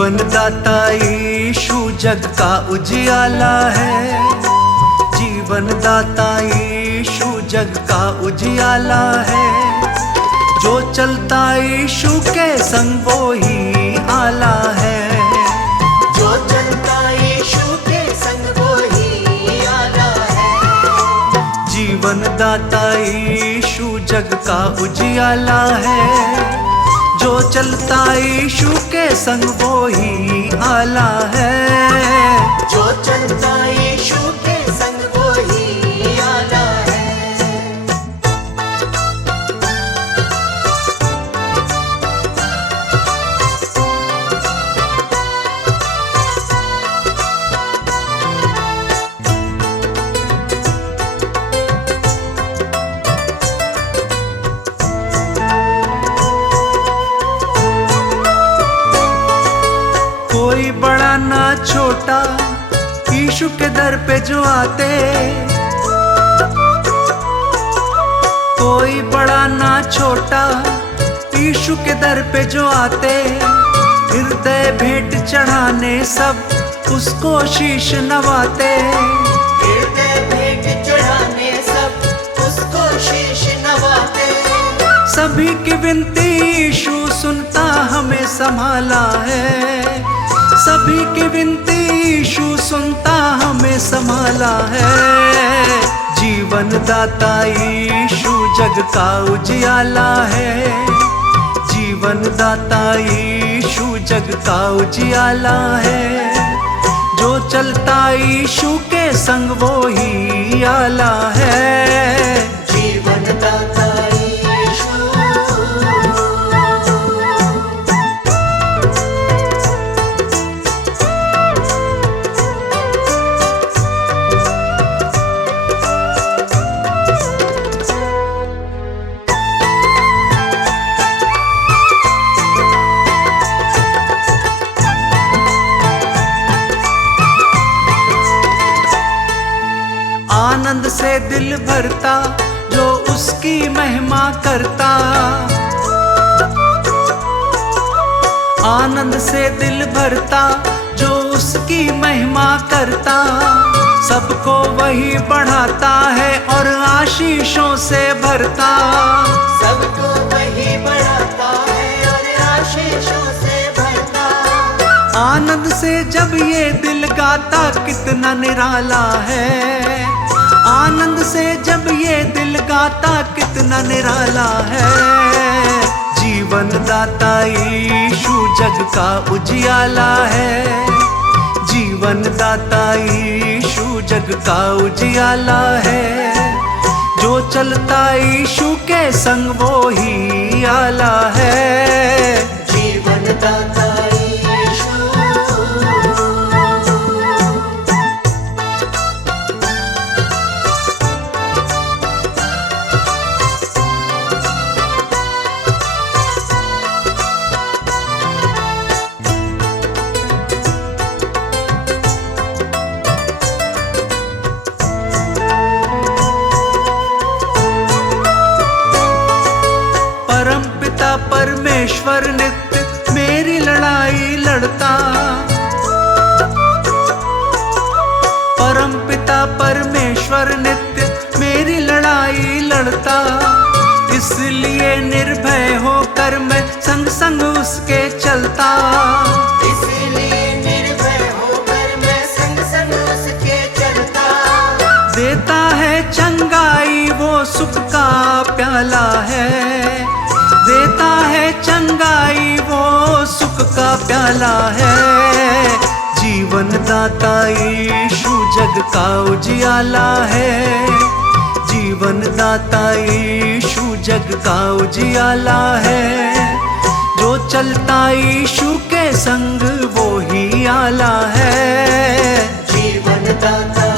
जीवन दाता यीशु जग का उजियाला है। जीवन दाता यीशु जग का उजियाला है। जो चलता यीशु के संग वो ही आला है। जो चलता यीशु के संग वो ही आला है। जीवन दाता यीशु जग का उजियाला है। जो चलता यीशु के संग वो ही आला है। जो चलता यीशु के संग वो ही आला है। कोई बड़ा ना छोटा यीशु के दर पे जो आते, कोई बड़ा ना छोटा यीशु के दर पे जो आते, हृदय भेंट चढ़ाने सब उसको शीश नवाते। हृदय भेंट चढ़ाने सब उसको शीश नवाते। सभी की विनती यीशु सुनता हमें संभाला है। सभी की विनती यीशु सुनता हमें संभाला है। जीवन दाता यीशु जग का उजियाला है। जीवन दाता यीशु जग का उजियाला है। जो चलता यीशु के संग वो ही आला है। जीवन दाता आनंद से दिल भरता जो उसकी महिमा करता। आनंद से दिल भरता जो उसकी महिमा करता। सबको वही बढ़ाता है और आशीषों से भरता। सबको वही बढ़ाता है और आशीषों से भरता। आनंद से जब ये दिल गाता कितना निराला है। आनंद से जब ये दिल गाता कितना निराला है। जीवन दाता यीशु जग का उजियाला है। जीवन दाता यीशु जग का उजियाला है। जो चलता यीशु के संग वो ही आला है। जीवन दाता परमेश्वर नित्य मेरी लड़ाई लड़ता। परम पिता परमेश्वर नित्य मेरी लड़ाई लड़ता। इसलिए निर्भय होकर मैं संग संग उसके चलता। इसलिए निर्भय होकर मैं संग संग उसके चलता। देता है चंगाई वो सुख का प्याला है। देता है चंगाई वो सुख का प्याला है। जीवन दाता यीशु जग का उजियाला है। जीवन दाता यीशु जग का उजियाला है। जो चलता यीशु के संग वो ही आला है। जीवन दाता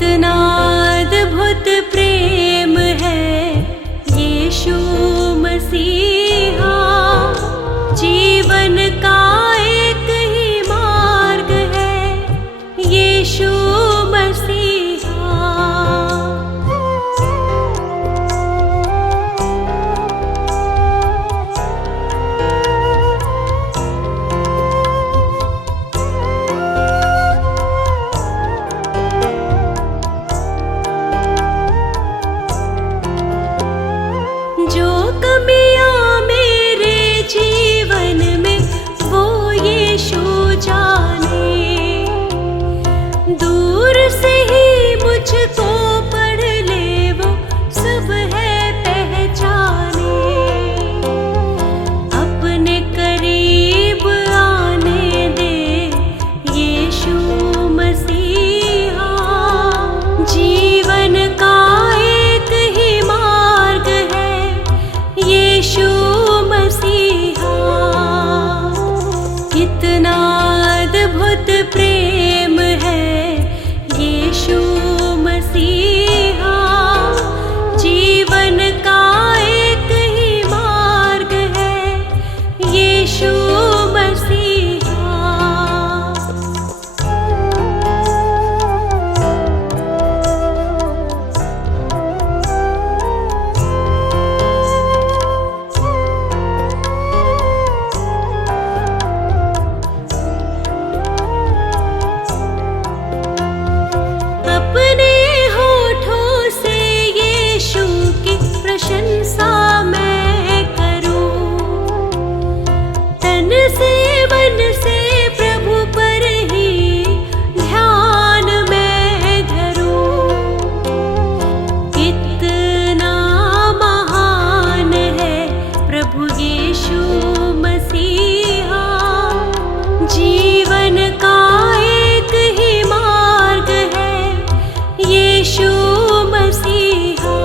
कितना अद्भुत प्रेम है यीशु मसीहा, जीवन का एक ही मार्ग है यीशु मसीहा। जो कमियां मेरे जीवन में वो यीशु जाने, दूर से ही मुझको पढ़ ले वो सब है पहचाने। अपने करीब आने दे यीशु मसीहा, जीवन का एक ही मार्ग है यीशु मसीहा। कितना अद्भुत प्रेम है यीशु मसीहा, जीवन का एक ही मार्ग है यीशु मसीहा। अपने होठों से यीशु की प्रशंसा मैं करूं, तन से मन से प्रभु पर ही ध्यान मैं धरूं। कितना महान है प्रभु यीशु मसीहा, जीवन का एक ही मार्ग है यीशु मसीहा।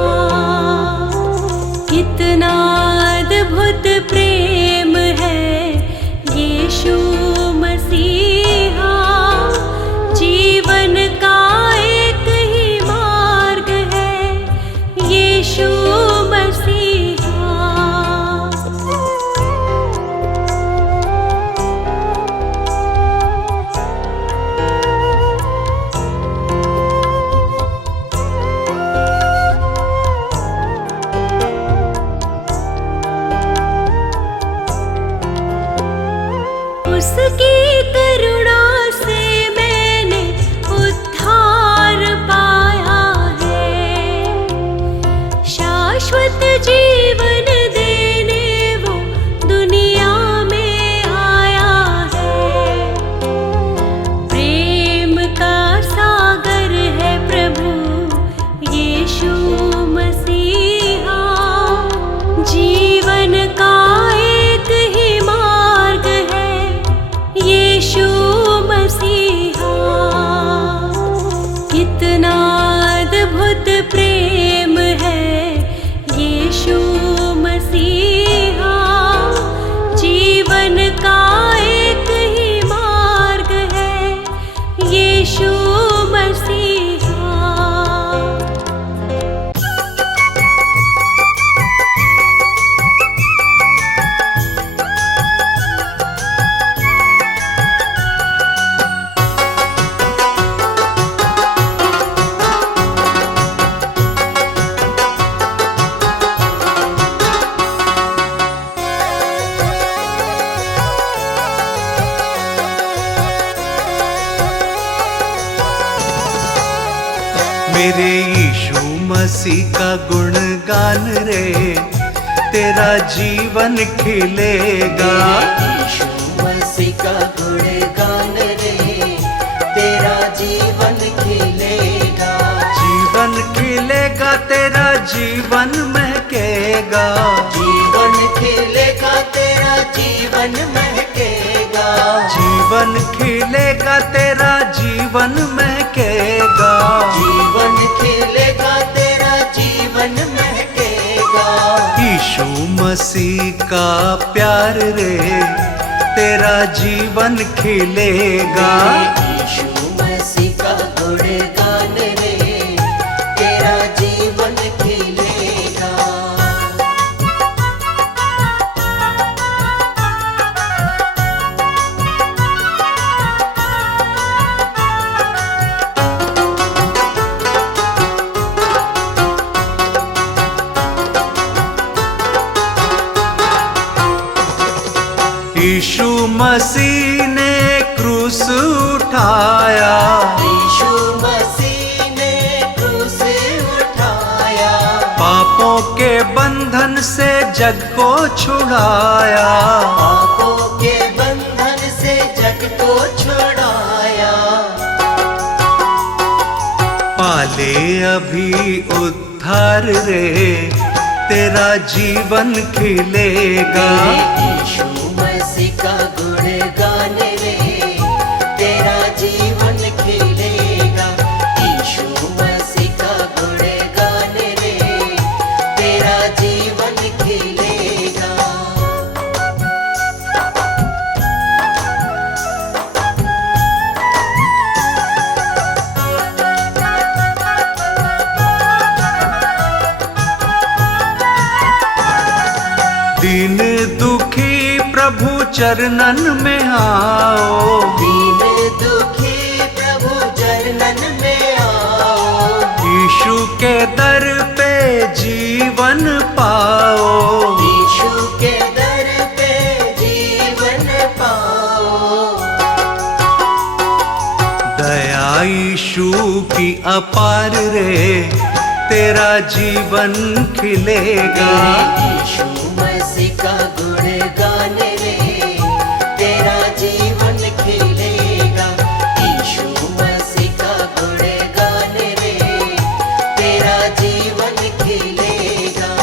कितना अद्भुत प्रेम है यीशु मसीहा, जीवन का एक ही मार्ग है यीशु मसीहा। उसकी करुणा से मैंने उद्धार पाया है, शाश्वत जीवन देने वो दुनिया में आया है। प्रेम का सागर है प्रभु यीशु मसीहा, जीवन का एक ही मार्ग है यीशु मसीहा। कितना अद्भुत प्रेम है यीशु मसीहा, जीवन का एक ही मार्ग है यीशु मसीहा। मेरे यीशु मसीह का गुणगान रे, तेरा जीवन खिलेगा। यीशु मसीह का गुणगान रे, तेरा जीवन खिलेगा। जीवन खिलेगा, तेरा जीवन महकेगा। जीवन खिलेगा, तेरा जीवन महकेगा। जीवन खिलेगा, तेरा जीवन महकेगा। जीवन खिलेगा, तेरा जीवन महकेगा। यीशु मसीह का प्यार रे, तेरा जीवन खिलेगा। यीशु मसीह का गुणगान रे, मसीह ने क्रूस उठाया, यीशु मसीह ने क्रूस उठाया, पापों के बंधन से जग को छुड़ाया, पापों के बंधन से जग को छुड़ाया। पाले अभी उद्धार रे, तेरा जीवन खिलेगा। यीशु मसीह का गुण गाने रे, तेरा जीवन खिलेगा। यीशु मसीह का गुण गाने रे, तेरा जीवन खिलेगा। दीन दुखी प्रभु चरणन में आओ, दीन दुखी प्रभु चरणन में आओ, यीशु के दर पे जीवन पाओ, यीशु के दर पे जीवन पाओ। दया यीशु की अपार रे, तेरा जीवन खिलेगा। यीशु मसीह का गुण गाने रे, तेरा जीवन खिलेगा। यीशु मसीह का गुण गाने रे, तेरा जीवन खिलेगा।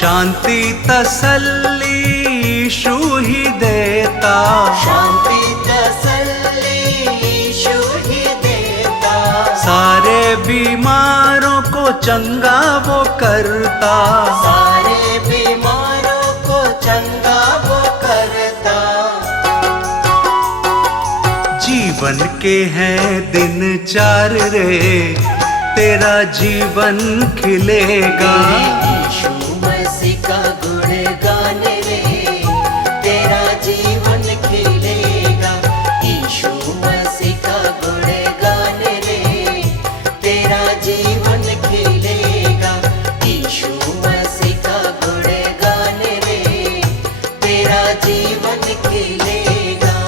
शांति तसल्ली यीशु ही देता, शांति तसल्ली यीशु ही देता, सारे बीमारों को चंगा वो करता, सारे बीमारों को चंगा वो करता। जीवन के हैं दिन चार रे, तेरा जीवन खिलेगा। यीशु मसीह का गुण गाने रे, तेरा जीवन खिलेगा। यीशु मसीह का गुण गाने रे, तेरा जीवन खिलेगा। यीशु मसीह का गुण गाने रे, तेरा जीवन खिलेगा।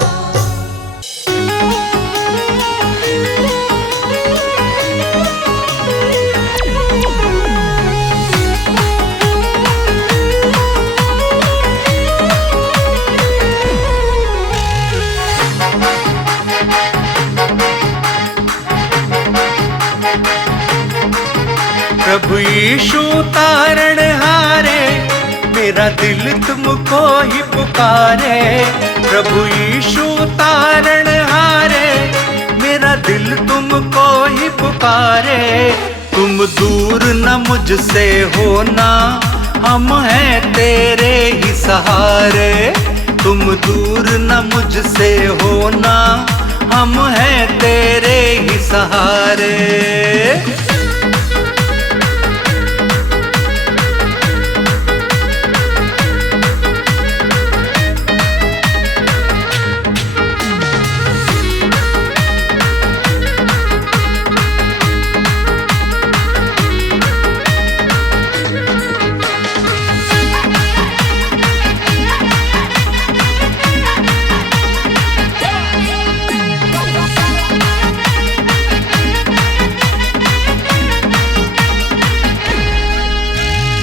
प्रभु यीशु तारण हारे, मेरा दिल तुमको ही पुकारे। प्रभु यीशु तारण हारे, मेरा दिल तुमको ही पुकारे। तुम दूर न मुझसे होना, हम हैं तेरे ही सहारे। तुम दूर न मुझसे होना, हम हैं तेरे ही सहारे।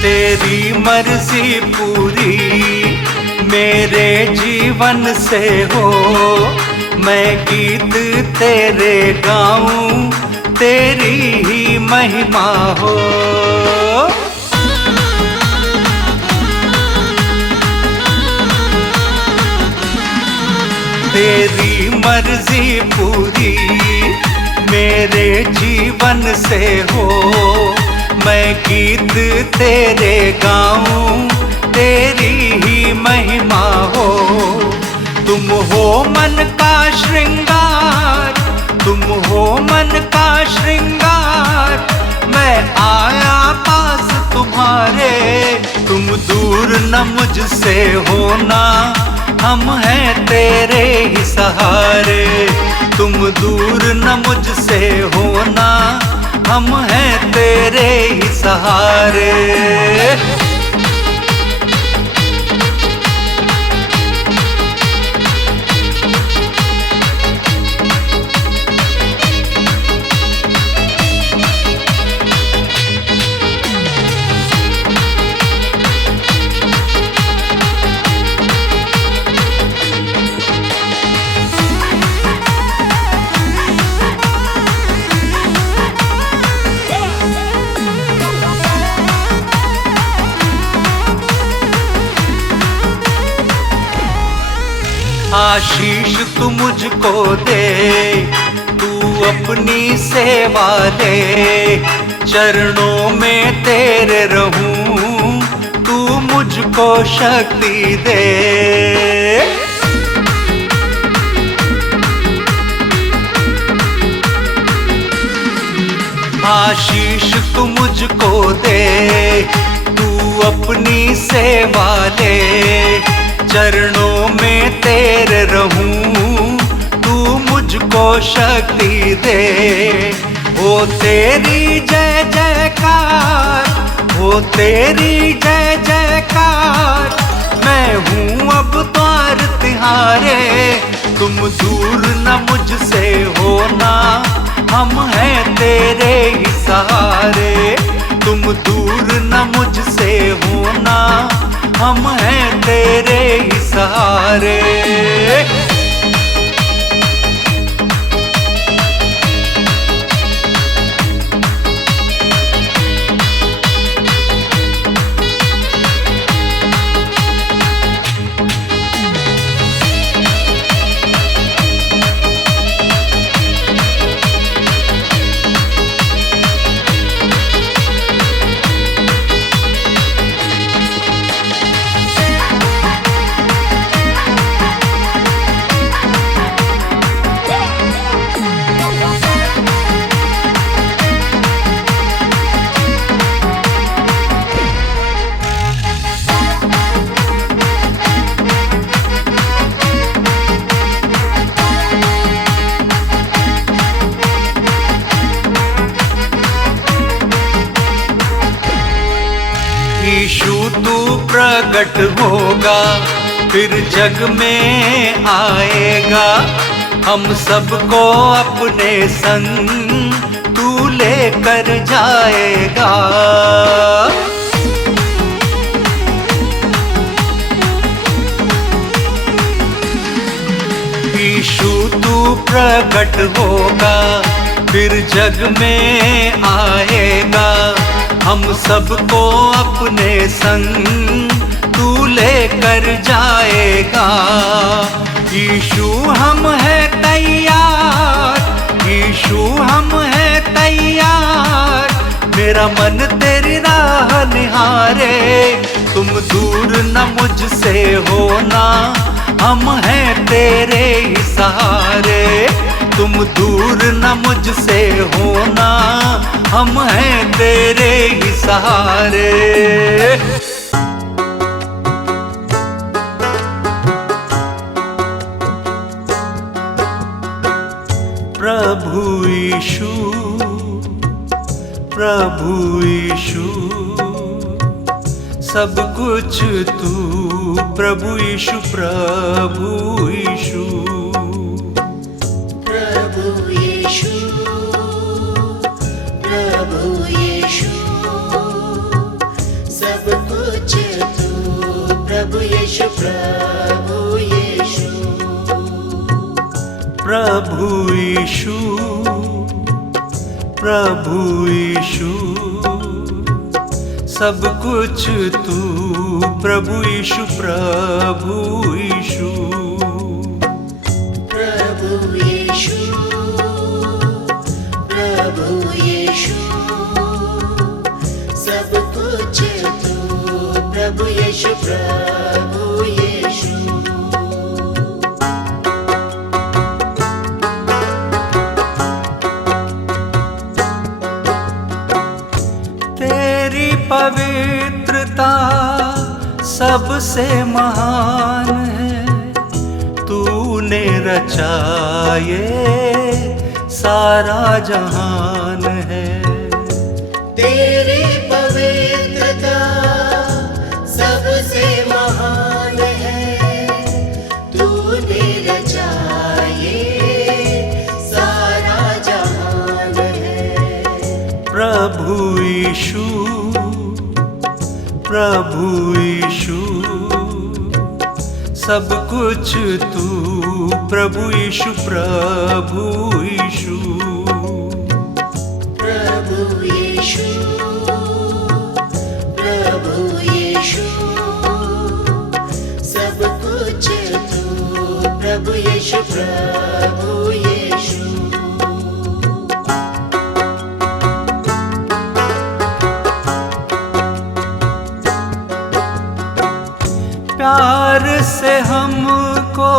तेरी मर्जी पूरी मेरे जीवन से हो, मैं गीत तेरे गाऊं, तेरी ही महिमा हो। तेरी मर्जी पूरी मेरे जीवन से हो, मैं गीत तेरे गाऊं, तेरी ही महिमा हो। तुम हो मन का श्रृंगार, तुम हो मन का श्रृंगार, मैं आया पास तुम्हारे। तुम दूर मुझसे होना, हम हैं तेरे ही सहारे। तुम दूर न मुझसे होना, हम हैं तेरे ही सहारे। आशीष तू मुझको दे, तू अपनी सेवा ले। चरणों में तेरे रहूं, तू मुझको शक्ति दे। आशीष तू मुझको दे, तू अपनी सेवा ले। चरणों में तेरे रहूं, तू मुझको शक्ति दे। हो तेरी जय जयकार, हो तेरी जय जयकार। मैं हूँ अब द्वार तिहारे, तुम दूर न मुझसे होना, हम हैं तेरे ही सहारे। तुम दूर न मुझसे होना, हम हैं तेरे ही सहारे। यीशु तू प्रकट होगा, फिर जग में आएगा। हम सबको अपने संग तू लेकर जाएगा। यीशु तू प्रकट होगा, फिर जग में आएगा। हम सबको अपने संग तू लेकर जाएगा। यीशु हम हैं तैयार, यीशु हम हैं तैयार। मेरा मन तेरी राह निहारे, तुम दूर न मुझसे होना, हम हैं तेरे ही सहारे। तुम दूर न मुझसे होना, हम हैं तेरे ही सहारे। प्रभु यीशु, प्रभु यीशु, सब कुछ तू। प्रभु यीशु, प्रभु यीशु, प्रभु यीशु, प्रभु यीशु, सब कुछ तू। प्रभु यीशु, प्रभु यीशु, प्रभु यीशु, प्रभु यीशु, सब कुछ तू। प्रभु यीशु, प्रभु यीशु, प्रभु यीशु, प्रभु यीशु, सब कुछ तू। प्रभु यीशु, प्रभु यीशु, तेरी पवित्रता सबसे महान है, तूने रचा ये सारा जहान है। तेरी पवित्रता सबसे महान है, तूने रचा ये सारा जहान है। प्रभु यीशु, प्रभु यीशु, सब कुछ तू, प्रभु यीशु, प्रभु यीशु। प्रभु यीशु, प्रभु यीशु, सब कुछ तू, प्रभु यीशु, प्रभु यीशु। प्यार से हमको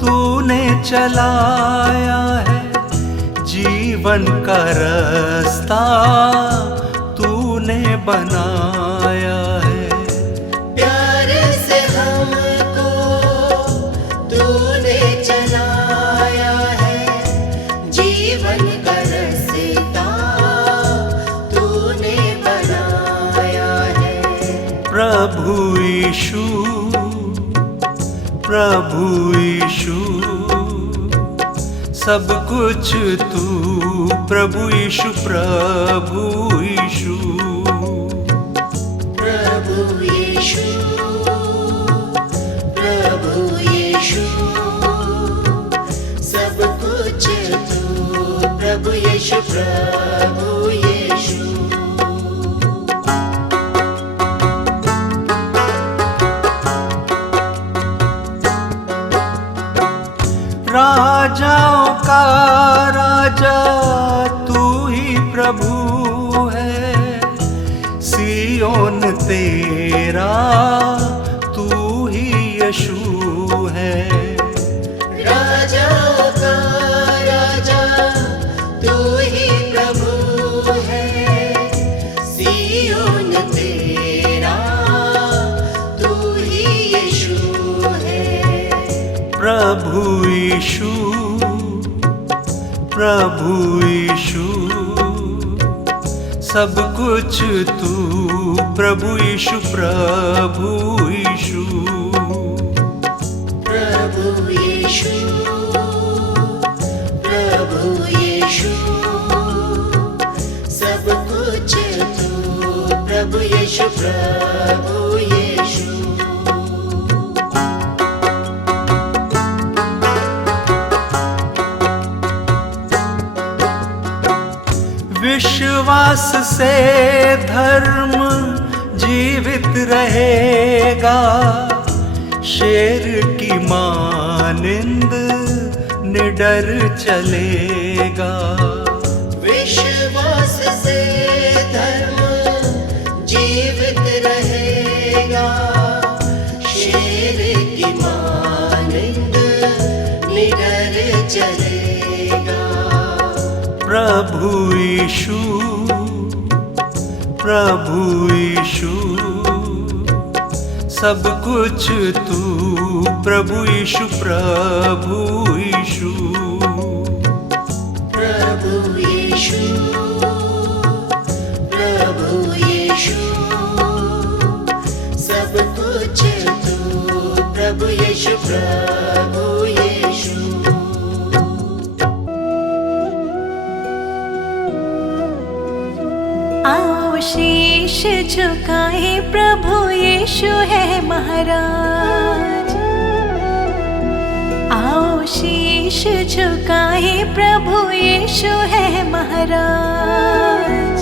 तूने चलाया है, जीवन का रास्ता तूने बनाया है। प्यार से हमको तूने चलाया है, जीवन का रास्ता तूने बनाया है। प्रभु यीशु, प्रभु यीशु, सब कुछ तू, प्रभु यीशु, प्रभु यीशु। प्रभु यीशु, प्रभु यीशु, सब कुछ तू, प्रभु यीशु, प्रभु यीशु। राजाओं का राजा तू ही प्रभु है, सियोन तेरा तू ही यीशु है। राजाओं का राजा तू ही प्रभु है, सियोन तेरा तू ही यीशु है। प्रभु यीशु, प्रभु यीशु, सब कुछ तू, प्रभु यीशु, प्रभु यीशु। प्रभु यीशु, प्रभु यीशु, सब कुछ तू, प्रभु यीशु, प्रभु यीशु। विश्वास से धर्म जीवित रहेगा, शेर की मानिंद निडर चलेगा। विश्वास से धर्म जीवित रहेगा, शेर की मानिंद निडर चलेगा। प्रभु यीशु, प्रभु यीशु, सब कुछ तू, प्रभु यीशु, प्रभु यीशु। प्रभु यीशु, प्रभु यीशु, सब कुछ तू, प्रभु यीशु, प्रभु यीशु। आओ शीश झुकाए, प्रभु यीशु है महाराज। आओ शीश झुकाए, प्रभु यीशु है महाराज।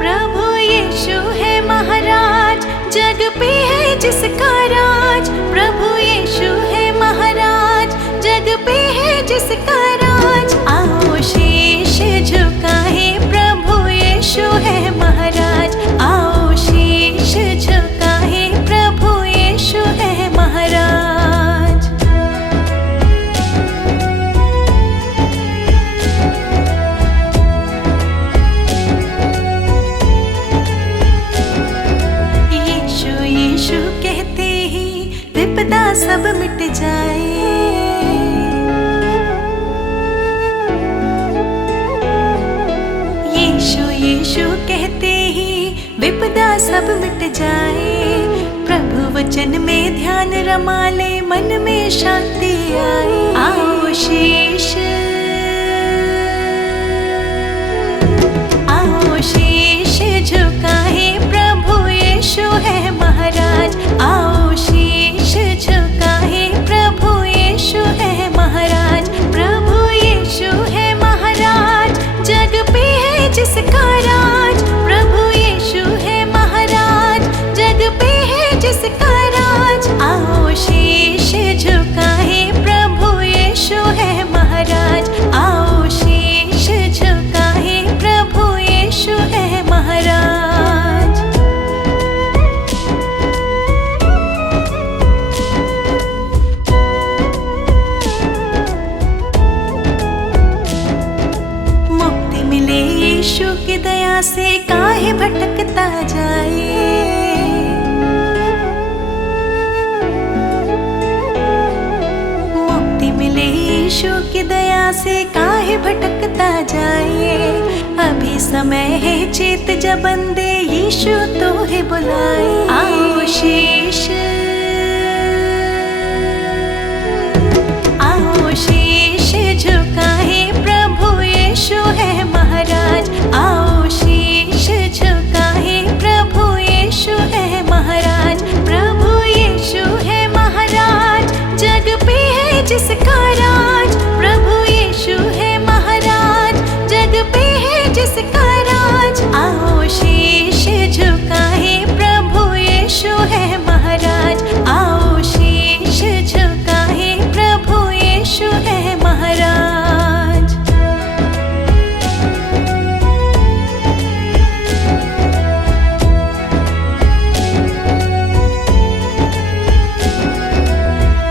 प्रभु यीशु है महाराज, जग पे है जिसका राज। प्रभु यीशु है महाराज, जग पे है जिसका राज। आओ शीश झुकाए, प्रभु यीशु है महाराज। आओ शीश झुकाए, प्रभु यीशु है महाराज। विपदा सब मिट जाए। प्रभु वचन में ध्यान रमा ले, मन में शांति आए। आओ शीश, आओ शीश झुकाए, प्रभु यीशु है महाराज। आओ शीश झुकाए, प्रभु यीशु है महाराज। प्रभु यीशु है महाराज, जग पे है जिसका राज। प्रभु यीशु है महाराज, जग पे है जिसका राज। आओ शीश झुकाए, प्रभु यीशु है महाराज। आओ शीश झुकाए, प्रभु यीशु है महाराज। मुक्ति मिले यीशु की दया से, काहे भटकता जाए। मुक्ति मिले यीशु की दया से, काहे भटकता जाए। अभी समय है चेत जब बंदे, यीशु तो है बुलाए। आओ शीश, आओ शीश झुकाए, प्रभु यीशु है महाराज। आओ शीश झुकाए, प्रभु यीशु है महाराज। प्रभु यीशु है महाराज, जग पे है जिसका राज। प्रभु यीशु है महाराज, जग पे है जिसका राज। आओ शीश झुकाए, प्रभु यीशु है महाराज। आओ शीश झुकाए, प्रभु यीशु है महाराज।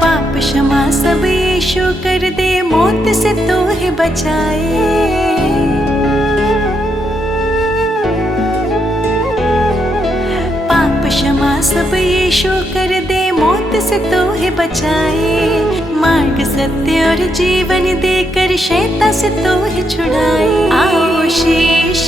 पाप क्षमा सब यीशु कर दे, मौत से तो है बचाए। पाप क्षमा सब यीशु कर दे, मौत से तो है बचाए। मार्ग सत्य और जीवन देकर, शैतान से तो है छुड़ाए। आओ शीश,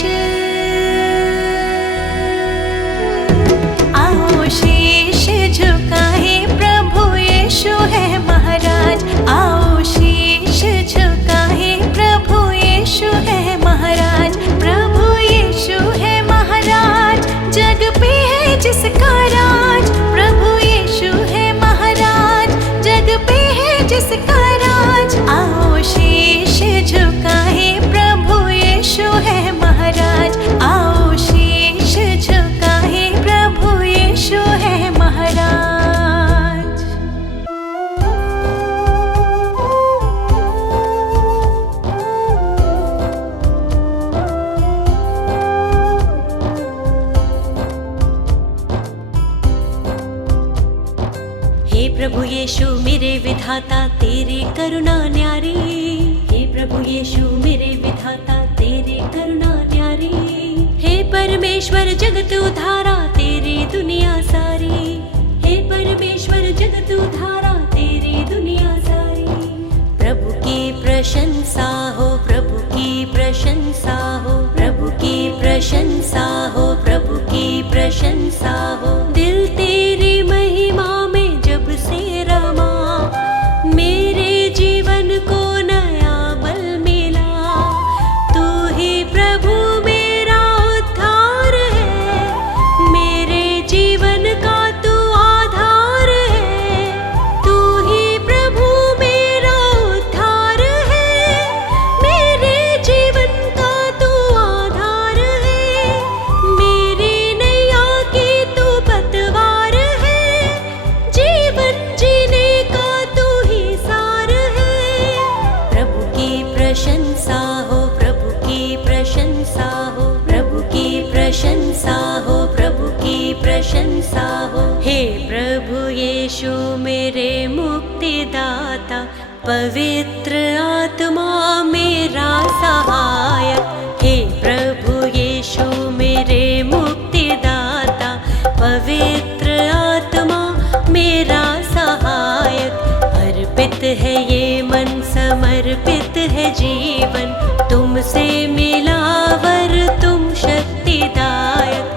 आओ शीश झुकाए, प्रभु यीशु है महाराज। आओ शीश झुकाए, प्रभु यीशु है महाराज। प्रभु यीशु है महाराज, जग पे है जिसका राज। प्रभु यीशु है महाराज, जग पे है जिसका राज। आओ शीश झुकाए, प्रभु यीशु है महाराज। आओ शीश झुकाए, प्रभु यीशु है महाराज। हे प्रभु यीशु मेरे विधाता, तेरी करुणा न्यारी। हे प्रभु यीशु मेरे विधाता, तेरी करुणा न्यारी। हे परमेश्वर जगत उधारा, तेरी दुनिया सारी। हे परमेश्वर जगत उधारा, तेरी दुनिया सारी। प्रभु की प्रशंसा हो, प्रभु की प्रशंसा हो, प्रभु की प्रशंसा हो, प्रभु की प्रशंसा हो। दिल तेरी महिमा में जब से रमा, मेरे जीवन को नया बल मिला। तू ही प्रभु मेरा उद्धार है, मेरे जीवन का तू आधार है। तू ही प्रभु मेरा उद्धार है, मेरे जीवन का तू आधार है। मेरी नैया की तू पतवार है, जीवन जीने का तू ही सार है। प्रभु की प्रशंसा हो, प्रभु की प्रशंसा हो, प्रभु की प्रशंसा हो, प्रभु की प्रशंसा हो। हे प्रभु यीशु मेरे मुक्तिदाता, पवित्र आत्मा मेरा सहायक। हे प्रभु यीशु मेरे मुक्तिदाता, पवित्र आत्मा मेरा सहायक। अर्पित है ये मन, समर्पित है जीवन, तुमसे मिला वर तुम शक्तिदायक।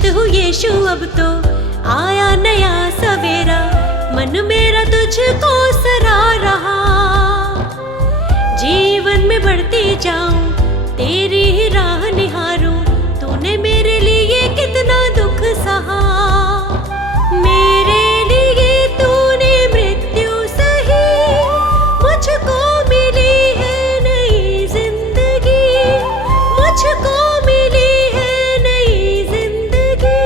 हर्षित हूँ यीशु, अब तो आया नया सवेरा, मन मेरा तुझको सरा रहा। जीवन में बढ़ती जाऊं, तेरी ही राह निहारूं, तूने मेरे लिए कितना दुख सहा। मेरे लिए तूने मृत्यु सही, मुझको मिली है नई जिंदगी, मुझको मिली है नई जिंदगी।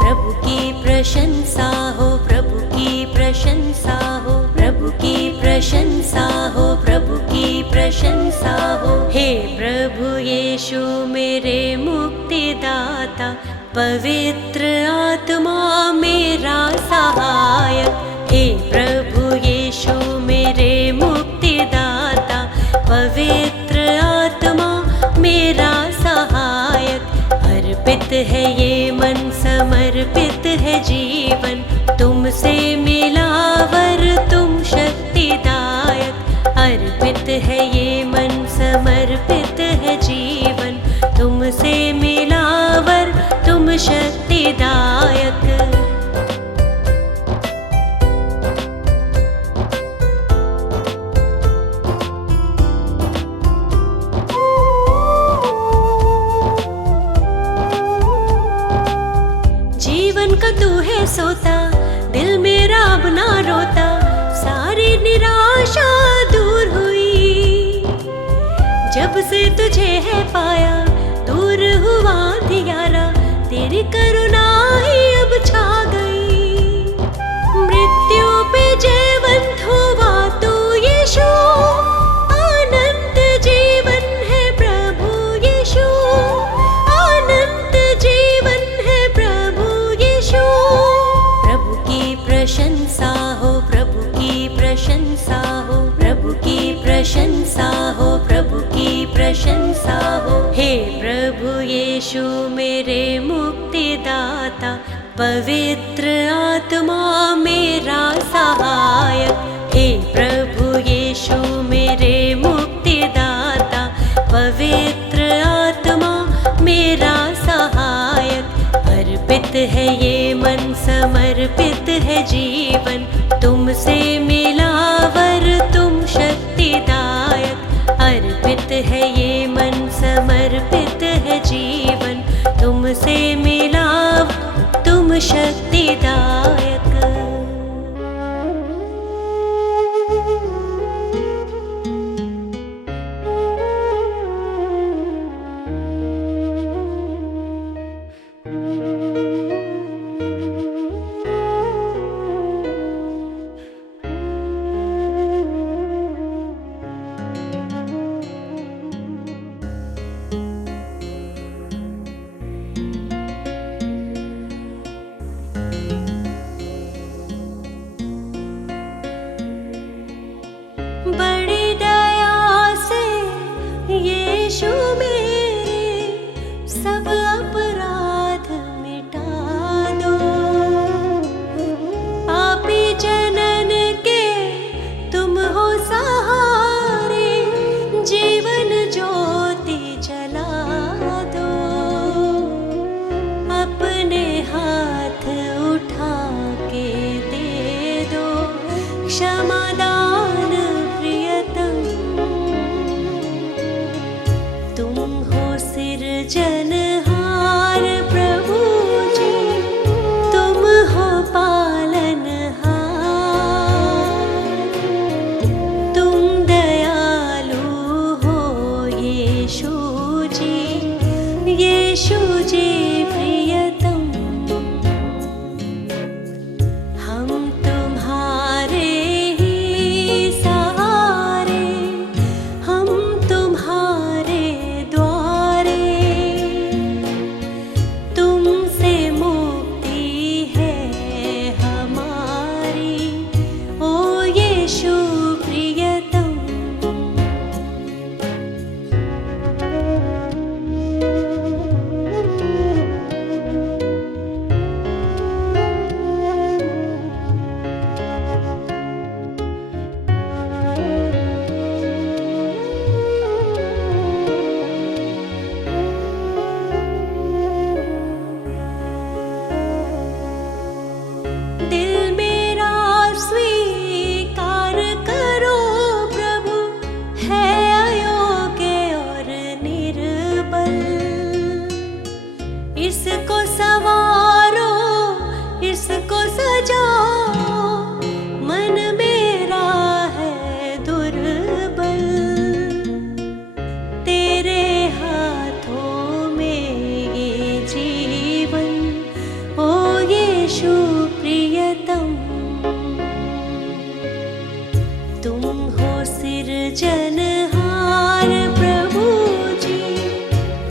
प्रभु की प्रशंसा हो, प्रभु की प्रशंसा हो, प्रभु की प्रशंसा हो, प्रभु की प्रशंसा हो। हे प्रभु यीशु मेरे मुक्तिदाता, पवित्र आत्मा मेरा सहायक। हे प्रभु यीशु मेरे मुक्तिदाता, पवित्र आत्मा मेरा सहायक। अर्पित है ये मन, समर्पित है जीवन, तुमसे मिला वर तुम शक्तिदायक। अर्पित है ये मन, समर्पित है जीवन, तुमसे मिला वर तुम शक्तिदायक। जीवन का तू है सोता, दिल मेरा अब ना रोता, सारी निराशा दूर हुई। जब से तुझे है पाया, दूर हुआ अंधियारा, तेरी करुणा ही अब छा गई। मृत्यु पे जयवंत हुआ तू यीशु, अनंत जीवन है प्रभु यीशु, अनंत जीवन है प्रभु यीशु। प्रभु की प्रशंसा हो, प्रभु की प्रशंसा हो, प्रभु की प्रशंसा हो, प्रभु की प्रशंसा हो। हे प्रभु यीशु मेरे मुक्तिदाता, पवित्र आत्मा मेरा सहायक। हे प्रभु यीशु मेरे मुक्तिदाता, पवित्र आत्मा मेरा सहायक। अर्पित है ये मन, समर्पित है जीवन, तुमसे मिला वर तुम शक्तिदायक। अर्पित है ये मन, समर्पित है जीवन, तुमसे मिला तुम शक्तिदायक। बड़ी दया से यीशु मेरे सब अपराध मिटा दो। पापी जनन के तुम हो सहारे, जीवन ज्योति जला दो। अपने हाथ उठा के दे दो क्षमादान प्रियतम। तुम हो सिरजनहार प्रभु जी, तुम हो पालनहार। तुम दयालु हो यीशु जी, यीशु जी प्रियतम। हम तुम्हारे ही सहारे, हम तुम्हारे द्वारे। संवारो इसको सजाओ, मन मेरा है दुर्बल, तेरे हाथों में ये जीवन, ओ यीशु प्रियतम। तुम हो सिरजनहार प्रभु जी,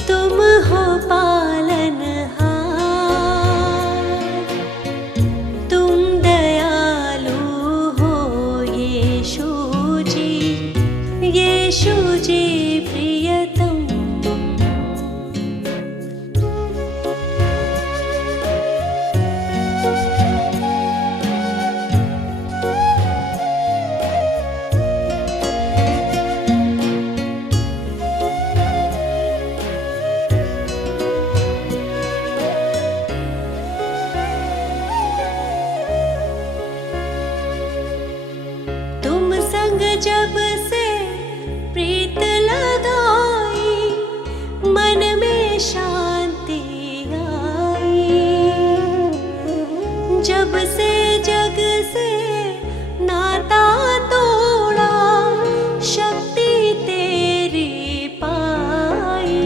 तुम हो पालनहार, तुम दयालु हो यीशु जी, यीशु जी प्रियतम। तुम संग जब से प्रीत लगाई, मन में शांति आई। जब से जग से नाता तोड़ा, शक्ति तेरी पाई।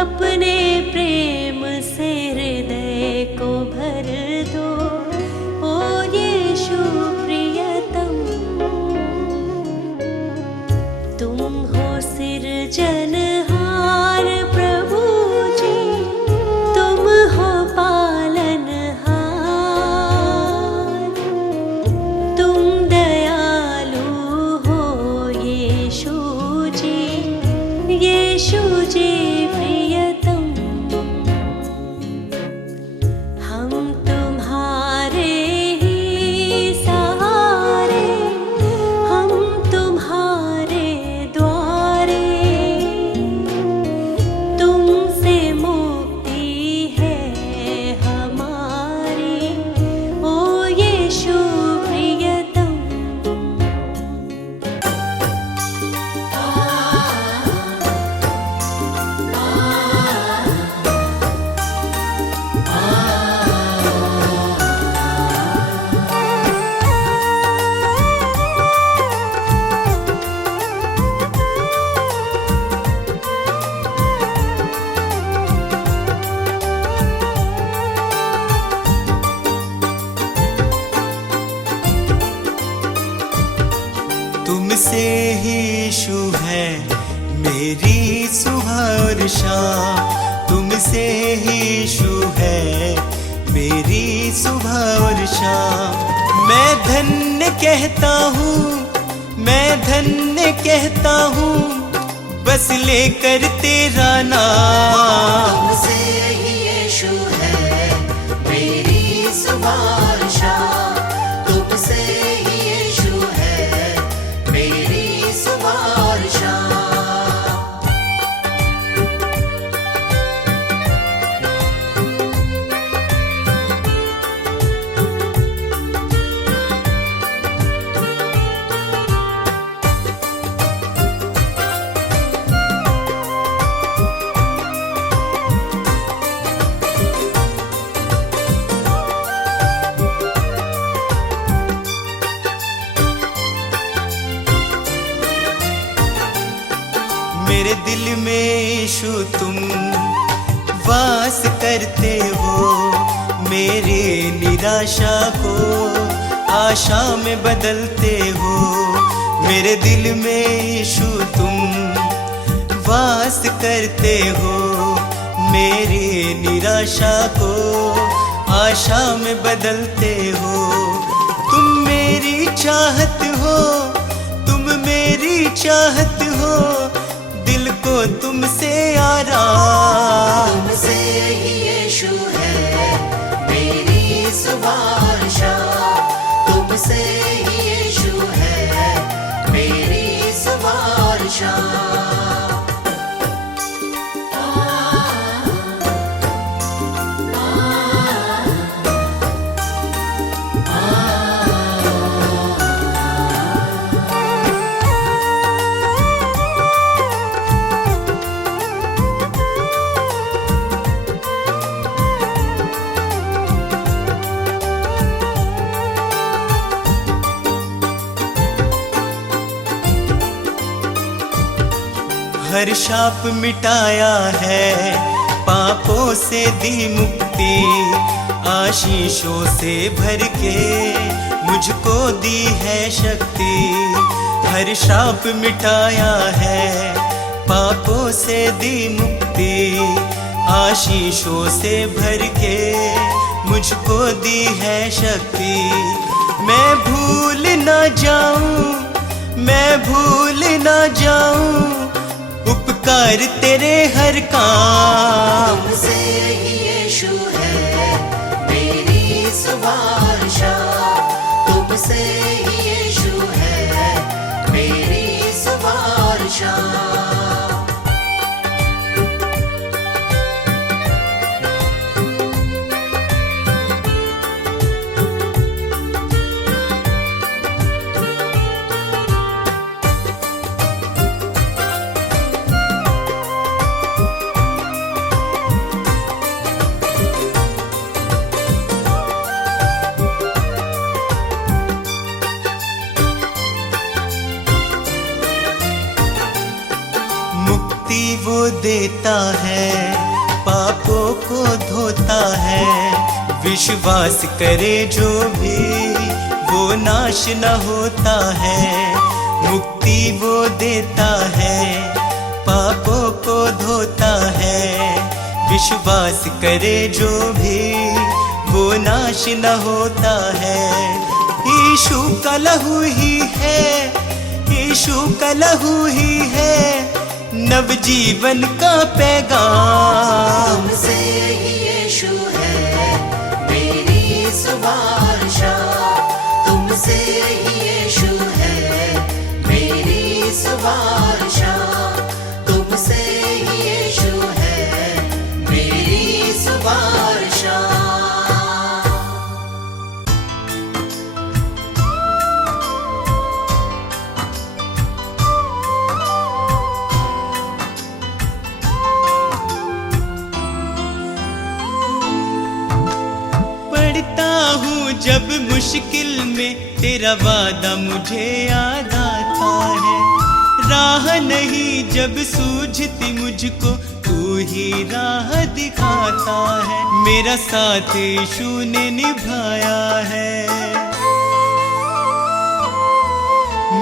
अपने प्रेम से हृदय को भर दो, ओ यीशु प्रियतम। तुम हो सिरजनहार प्रभु जी, तुम हो पालनहार, तुम दयालु हो यीशु जी, यीशु जी प्रियतम। हम तुम्हारे ही सहारे, हम तुम्हारे द्वारे, तुमसे मुक्ति है हमारी, ओ यीशु प्रियतम। तुमसे ही यीशु है मेरी सुबह और शाम, तुमसे ही यीशु है मेरी सुबह और शाम। मैं धन्य कहता हूँ, मैं धन्य कहता हूँ, बस लेकर तेरा नाम। तुमसे ही यीशु है मेरी सुबह और शाम, तुमसे ही यीशु है मेरी सुबह और शाम। मेरे दिल में यीशु तुम वास करते हो, मेरे निराशा को आशा में बदलते हो। मेरे दिल में यीशु तुम वास करते हो, मेरी निराशा को आशा में बदलते हो। तुम मेरी चाहत हो, तुम मेरी चाहत हो, दिल को तुमसे आराम। तुमसे ही यीशु है मेरी सुबह और शाम, तुमसे ही यीशु है मेरी सुबह और शाम। हर शाप मिटाया है, पापों से दी मुक्ति, आशीषों से भर के मुझको दी है शक्ति। हर शाप मिटाया है, पापों से दी मुक्ति, आशीषों से भर के मुझको दी है शक्ति। मैं भूल ना जाऊं, मैं भूल ना जाऊं उपकार तेरे हर काम। तुमसे ही यीशु है मेरी सुवारशा, तुमसे ही यीशु है मेरी सुवारशा। वो देता है, पापों को धोता है, विश्वास करे जो भी वो नाश न होता है। मुक्ति वो देता है, पापों को धोता है, विश्वास करे जो भी वो नाश न होता है। यीशु का लहू ही है, यीशु का लहू ही है नवजीवन का पैगाम। तुमसे ही यीशु है मेरी सुवारशा, तुमसे ही यीशु है मेरी सुवारशा, तुमसे ही यीशु है मेरी सुवारशा। जब मुश्किल में तेरा वादा मुझे याद आता है, राह नहीं जब सूझती मुझको तू ही राह दिखाता है। मेरा साथ यीशु ने निभाया है,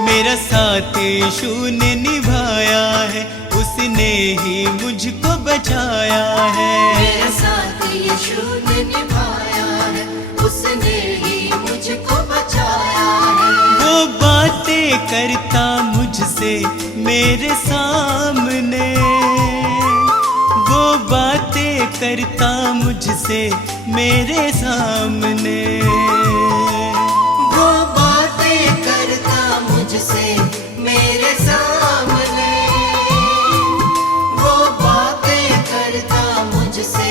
मेरा साथ यीशु ने निभाया है, उसने ही मुझको बचाया है। मेरा साथ यीशु ने निभाया है, उसने ही मुझको बचाया है। वो बातें करता मुझसे मेरे सामने, वो बातें करता मुझसे मेरे सामने, वो बातें करता मुझसे मेरे सामने, वो बातें करता मुझसे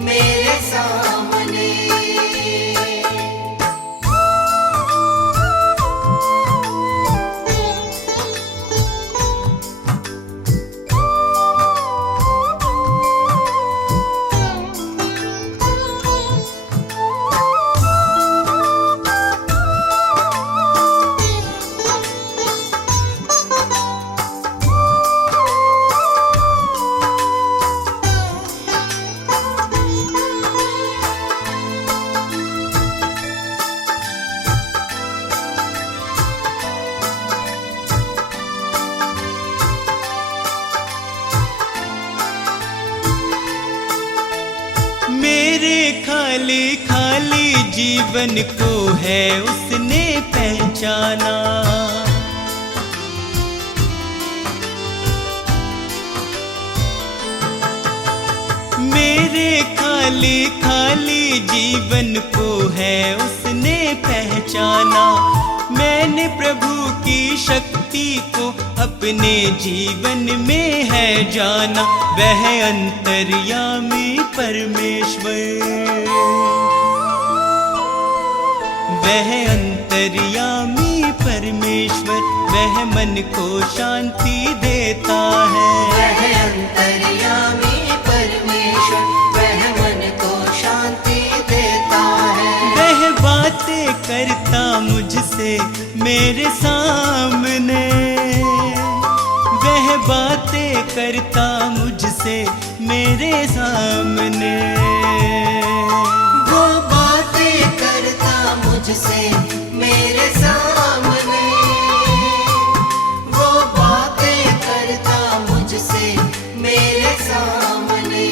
मेरे सामने। मेरे खाली खाली जीवन को है उसने पहचाना, मेरे खाली खाली जीवन को है उसने पहचाना। मैंने प्रभु की शक्ति को अपने जीवन में है जाना, वह अंतर्यामी परमेश्वर, वह अंतर्यामी परमेश्वर, वह मन को शांति देता है। वह अंतर्यामी परमेश्वर, वह मन को शांति देता है। वह बातें करता मुझसे मेरे सामने, वह बातें करता मुझसे मेरे सामने। वो बातें करता मुझसे मेरे सामने, वो बातें करता मुझसे मेरे सामने।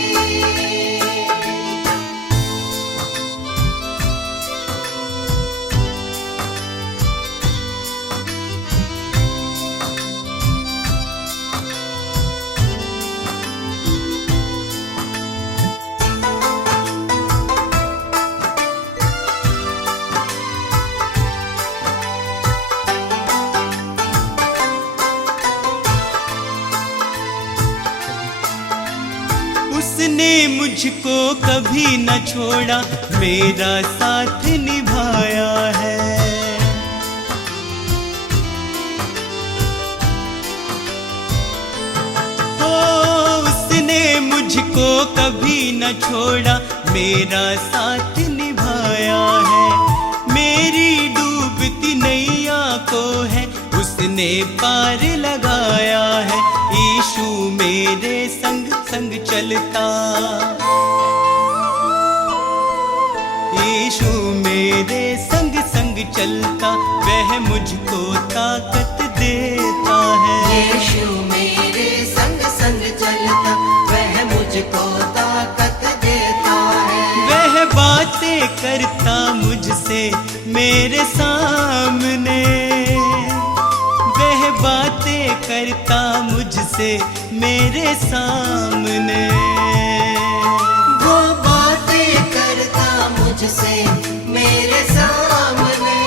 उसने मुझको कभी न छोड़ा, मेरा साथ निभाया है। ओ, उसने मुझको कभी न छोड़ा, मेरा साथ निभाया है। मेरी डूबती नैया को है उसने पार लगाया है। यीशु मेरे संग संग चलता, यीशु मेरे संग संग चलता, वह मुझको ताकत देता है। यीशु मेरे संग संग चलता, वह मुझको ताकत देता है। वह बातें करता मुझसे मेरे सामने, वह बातें करता मुझसे मेरे सामने। वो बातें करता मुझसे मेरे सामने,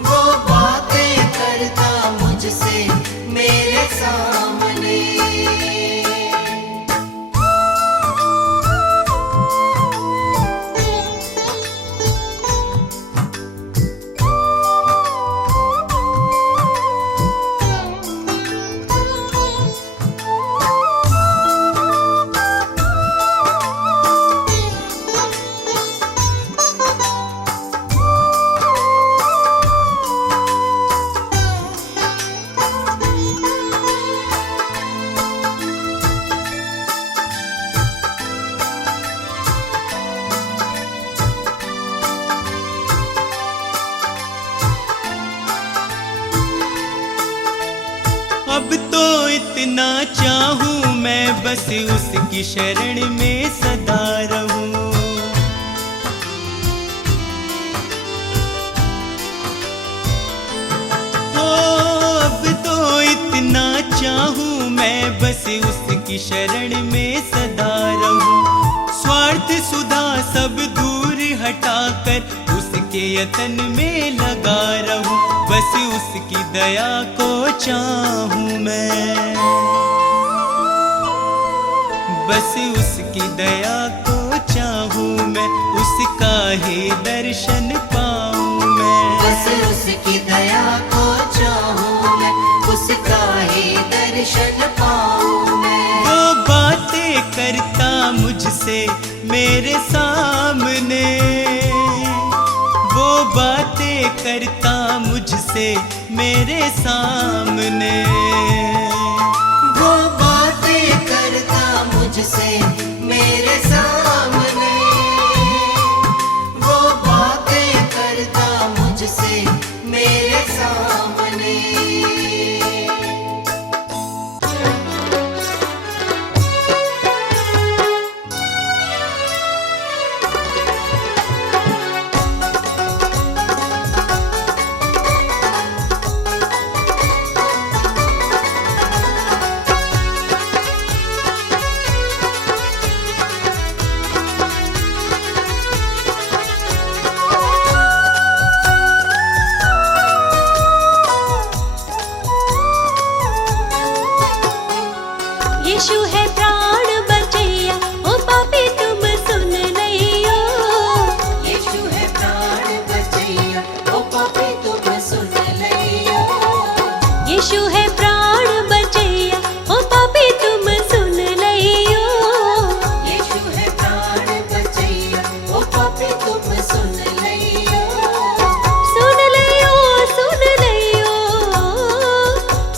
वो बातें करता मुझसे मेरे सामने। अब तो इतना चाहूं मैं, बस उसकी शरण में सदा रहूं। हो, अब तो इतना चाहूं मैं, बस उसकी शरण में सदा रहूं। स्वार्थ सुधा सब दूर हटाकर उसके यतन में लगा रहूं। बस उसकी दया को चाहूं मैं, बस उसकी दया को चाहूं मैं, उसका ही दर्शन पाऊं मैं। बस उसकी दया को चाहूं मैं, उसका ही दर्शन पाऊं मैं। वो बातें करता मुझसे मेरे सामने, वो बातें करता मुझसे मेरे सामने। वो बातें करता मुझसे मेरे सामने, वो बातें करता मुझसे मेरे सामने। यीशु है प्राण बचैया, ओ पापी तुम सुन लियो। यीशु है प्राण बचैया, ओ पापी तुम सुन लियो। यीशु है प्राण बचैया, ओ पापी तुम सुन लियो। यीशु है प्राण बचैया, ओ पापी तुम सुन लियो। सुन लियो, सुन लियो,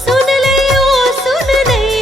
सुन लियो, सुन लियो।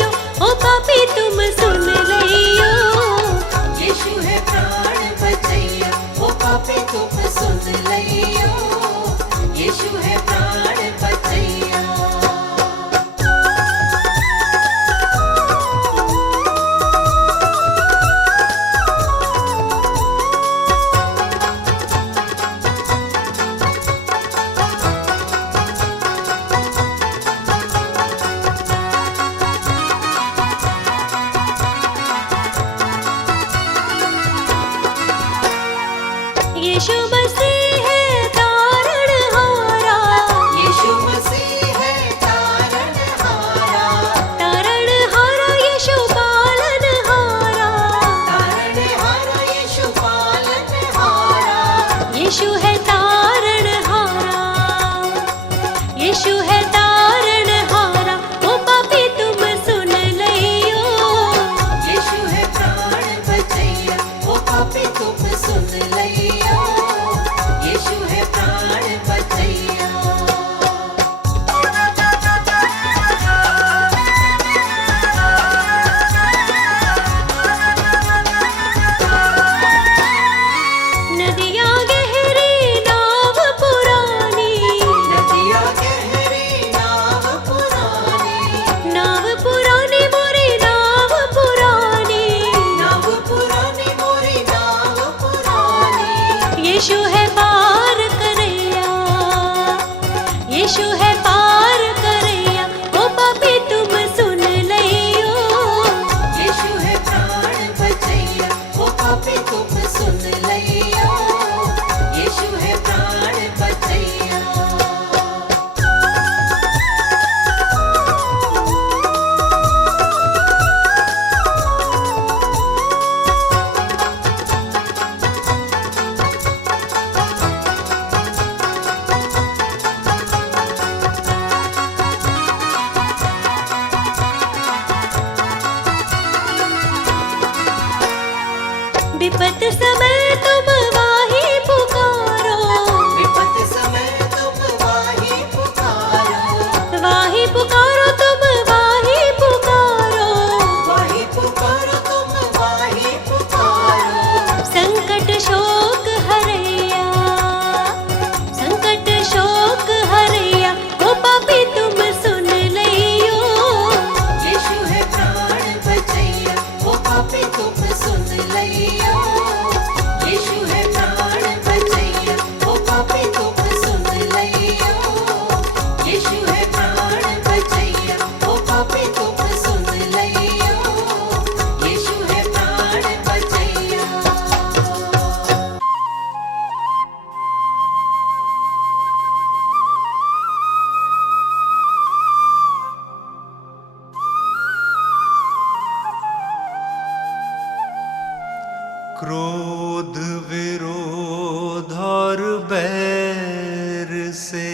क्रोध विरोध और बैर से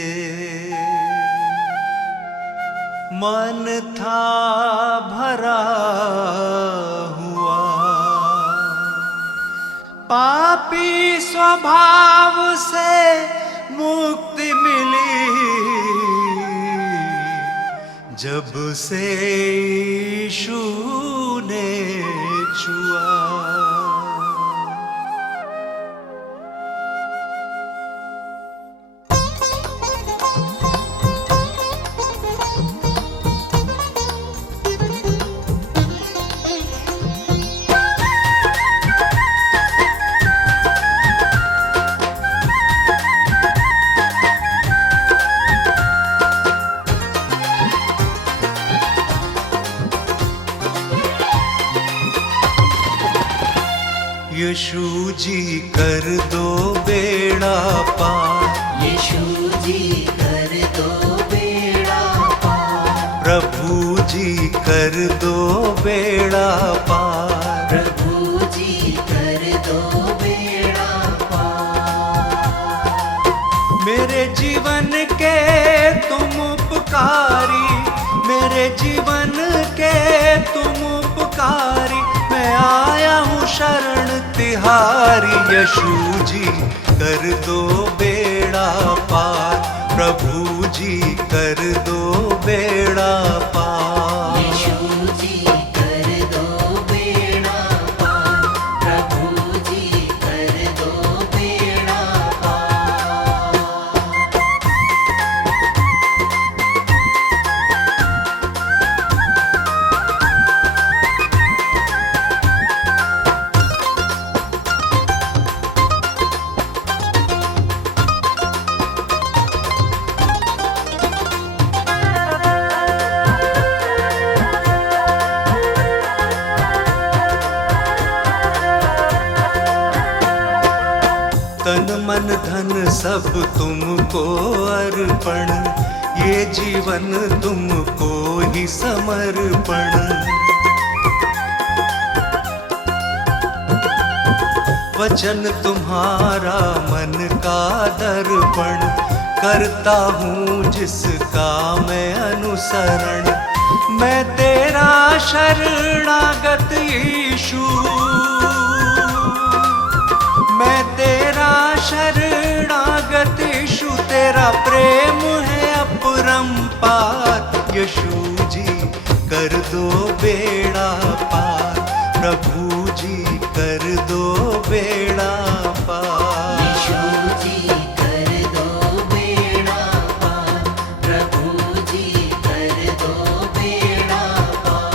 मन था भरा हुआ, पापी स्वभाव से मुक्ति मिली जब से यीशु ने छुआ। यीशु जी कर दो बेड़ा पार, यीशु जी कर दो बेड़ा पार, प्रभु जी कर दो बेड़ा पार, प्रभु जी कर दो बेड़ा पार। मेरे जीवन के तुम उपकारी, मेरे जीवन के तुम उपकारी, मैं आया हूँ शरण तिहारी। यीशु जी कर दो बेड़ा पार, प्रभु जी कर दो बेड़ा पार। यीशु जी कर दो बेड़ा पार, प्रभु जी कर दो बेड़ा पार। तन मन धन सब तुमको अर्पण, ये जीवन तुमको ही समर्पण। वचन तुम्हारा मन का दर्पण, करता हूँ जिसका मैं अनुसरण। मैं तेरा शरणागत यीशु, मैं तेरा शरणागत यीशु, तेरा प्रेम है अपरंपार। यीशु जी कर दो बेड़ा पार, प्रभु जी कर दो बेड़ा पार। यीशु जी कर दो बेड़ा पार, प्रभु जी कर दो बेड़ा पार।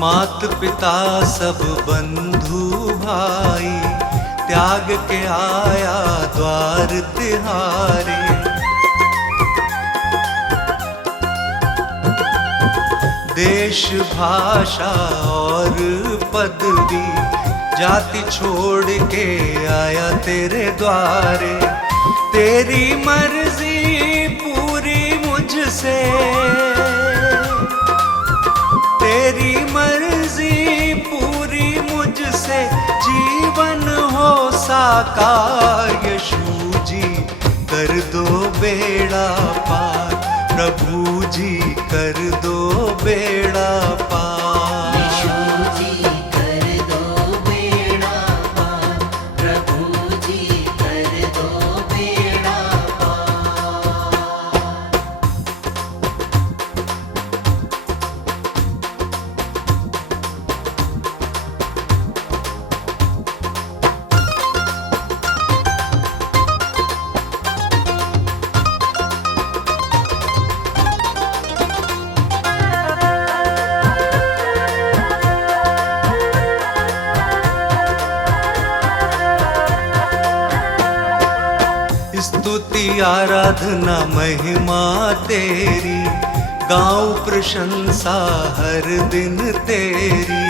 मात पिता सब बंधु भाई, त्याग के आया द्वार तिहारे। देश भाषा और पदवी, जाति छोड़ के आया तेरे द्वारे। तेरी मर्जी पूरी मुझसे, तेरी मर्जी पूरी मुझसे, जीवन हो साकार। यीशु जी कर दो बेड़ा पार, प्रभु जी कर दो बेड़ा पार। यीशु जी कर दो बेड़ा पार, प्रभु जी कर दो बेड़ा पार। स्तुति आराधना महिमा तेरी, गाऊं प्रशंसा हर दिन तेरी।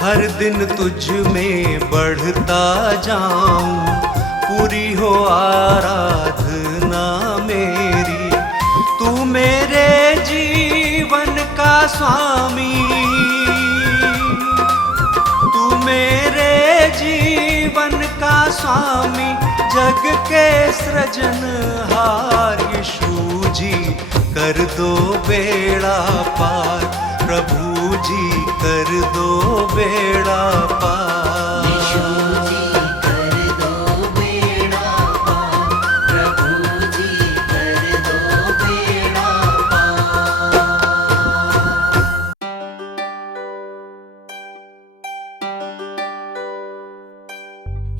हर दिन तुझ में बढ़ता जाऊं, पूरी हो आराधना मेरी। तू मेरे जीवन का स्वामी, तू मेरे जीवन का स्वामी, जग के सृजनहार। यीशु जी कर दो बेड़ा पार, प्रभु जी कर दो बेड़ा पार। यीशु जी कर दो बेड़ा पार, प्रभु जी कर दो बेड़ा पार।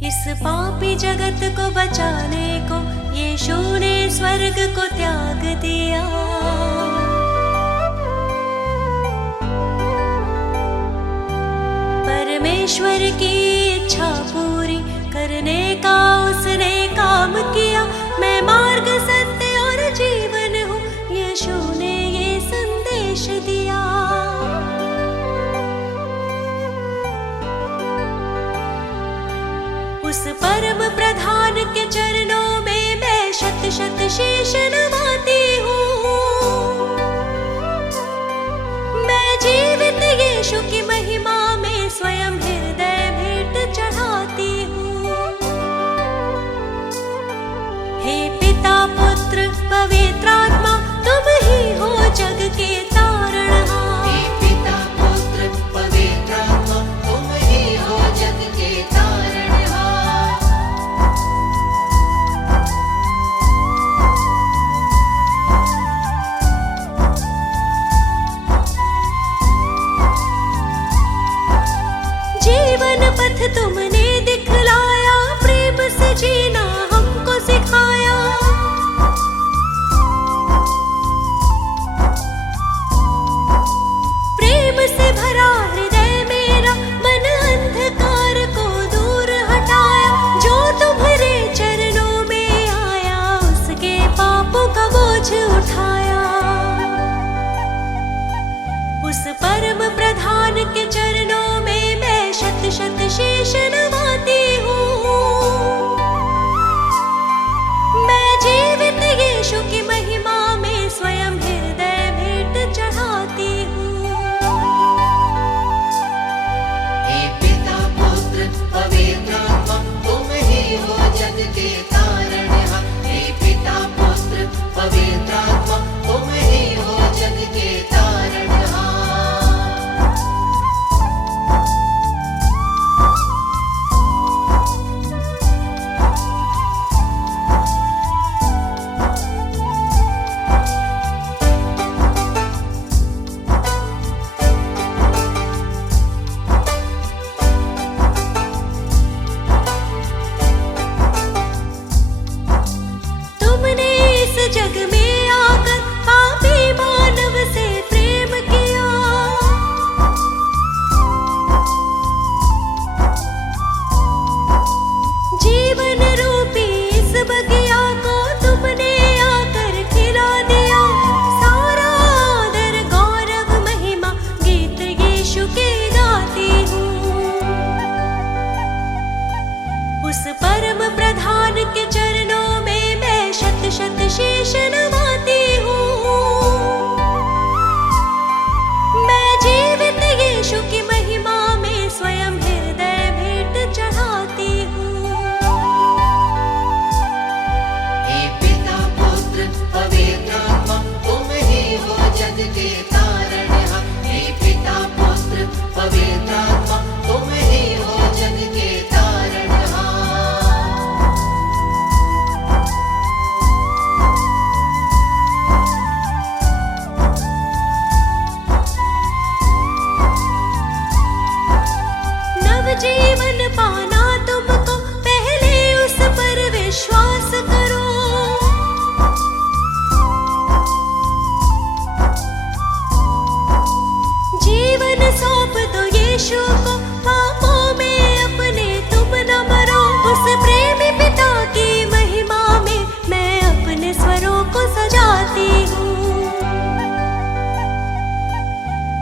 इस पापी जगत को बचाने को यीशु ने स्वर्ग को त्याग दिया। परमेश्वर की इच्छा पूरी करने का उसने काम किया। मैं मार्ग, सत्य और जीवन हूँ, यीशु ने ये संदेश दिया। उस परम प्रधान के चरणों में मैं शत शत शीश नवाती हूँ। मैं जीवित यीशु की महिमा में स्वयं हृदय भेंट चढ़ाती हूँ। हे पिता, पुत्र, पवित्र आत्मा, तुम ही हो जग के तारणहार। हे पिता, पुत्र, पवित्र आत्मा, तुम ही हो जग के तारणहार। जीवन पथ तुमने दिखलाया, प्रेम से जीना हमको सिखाया। प्रेम से भरा हृदय मेरा, मन अंधकार को दूर हटाया। जो तुम्हारे चरणों में आया, उसके पापों का बोझ उठाया। उस परम प्रधान के चरणों में मैं शत शत शीश नवाती हूँ। मैं जीवित यीशु की महिमा में स्वयं हृदय भेंट चढ़ाती हूँ। हे पिता, पुत्र, पवित्र आत्मा, तुम ही हो जग के तारणहार। हे पिता, पुत्र, पवित्र आत्मा, तुम ही हो जग के तारणहार।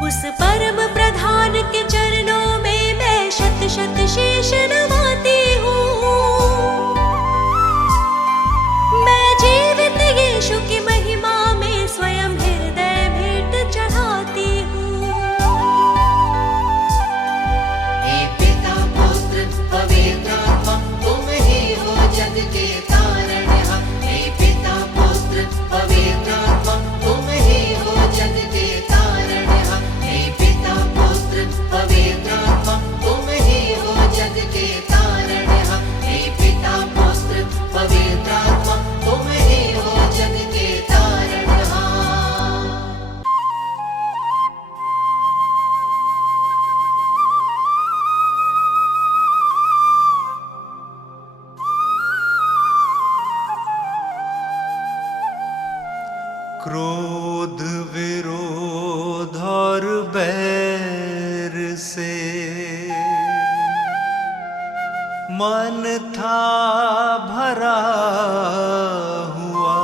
उस परम प्रधान के चरणों में मैं शत शत शीश नवाती हूँ। मैं जीवित यीशु की महिमा में स्वयं हृदय भेंट चढ़ाती हूँ। हे पिता पुत्र पवित्र आत्मा तुम ही हो जग के तारणहार। हे पिता पुत्र पवित्र आत्मा तुम ही हो जग के तारणहार। हे पिता पुत्र पवित्र आत्मा तुम ही हो जग के तारणहार। हे पिता पुत्र पवित्र आत्मा तुम ही हो जग के तारणहार। क्रोध विरोध और बैर से मन था भरा हुआ,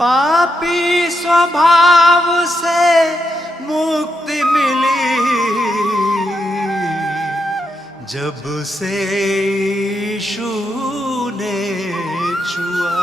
पापी स्वभाव से मुक्ति मिली जब से यीशु ने छुआ।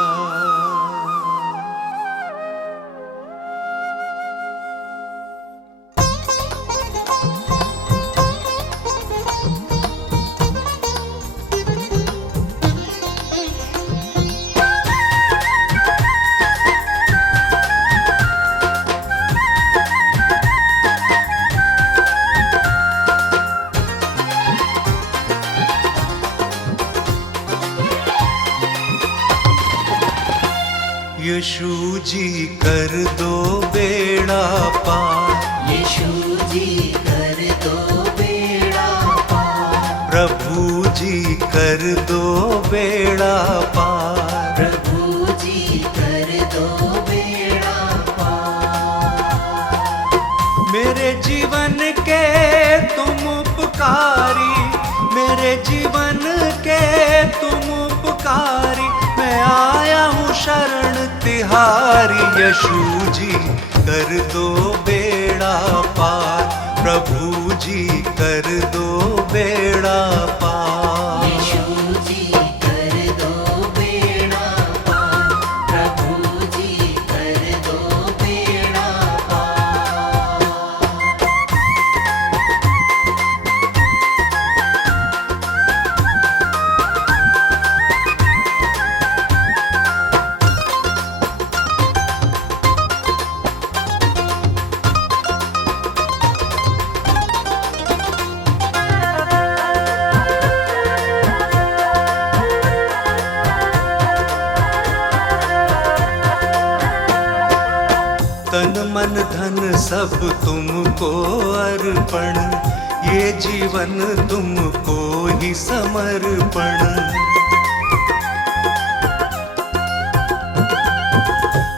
यीशु जी कर दो बेड़ा पार, यीशु जी कर दो बेड़ा पार। प्रभु जी कर दो बेड़ा पार, प्रभु जी कर दो बेड़ा पार। मेरे जीवन के तुम उपकारी, मेरे जीवन के तुम उपकारी, मैं आया हूँ शरण तिहारी। यीशु जी कर दो बेड़ा पार, प्रभु जी कर दो बेड़ा पार। यीशु जी कर दो बेड़ा पार। प्रभु जी कर दो बेड़ा पार। तन मन धन सब तुमको अर्पण, ये जीवन तुमको ही समर्पण।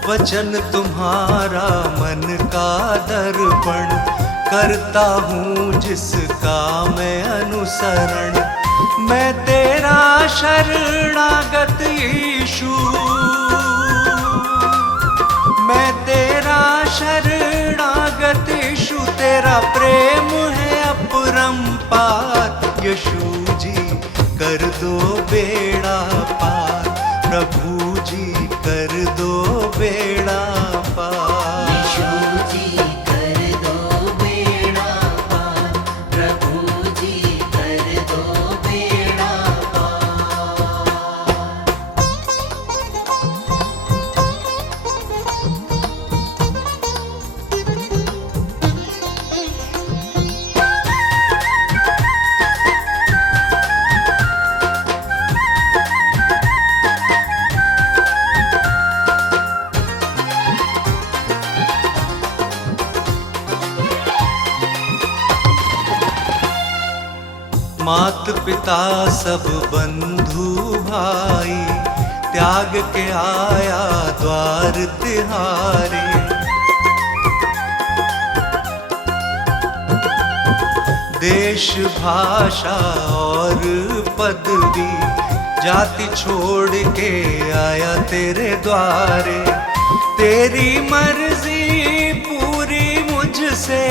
वचन तुम्हारा मन का दर्पण, करता हूँ जिसका मैं अनुसरण। मैं तेरा शरणागत यीशु, मैं तेरा शरणागत यीशु, तेरा प्रेम है अपरंपार। यीशु जी कर दो बेड़ा पार, प्रभु जी कर दो बेड़ा पार। यीशु जी कर दो बेड़ा पार। प्रभु जी कर दो बेड़ा पार। मात पिता सब बंधु भाई, त्याग के आया द्वार तिहारे। देश भाषा और पदवी, जाति छोड़ के आया तेरे द्वारे। तेरी मर्जी पूरी से,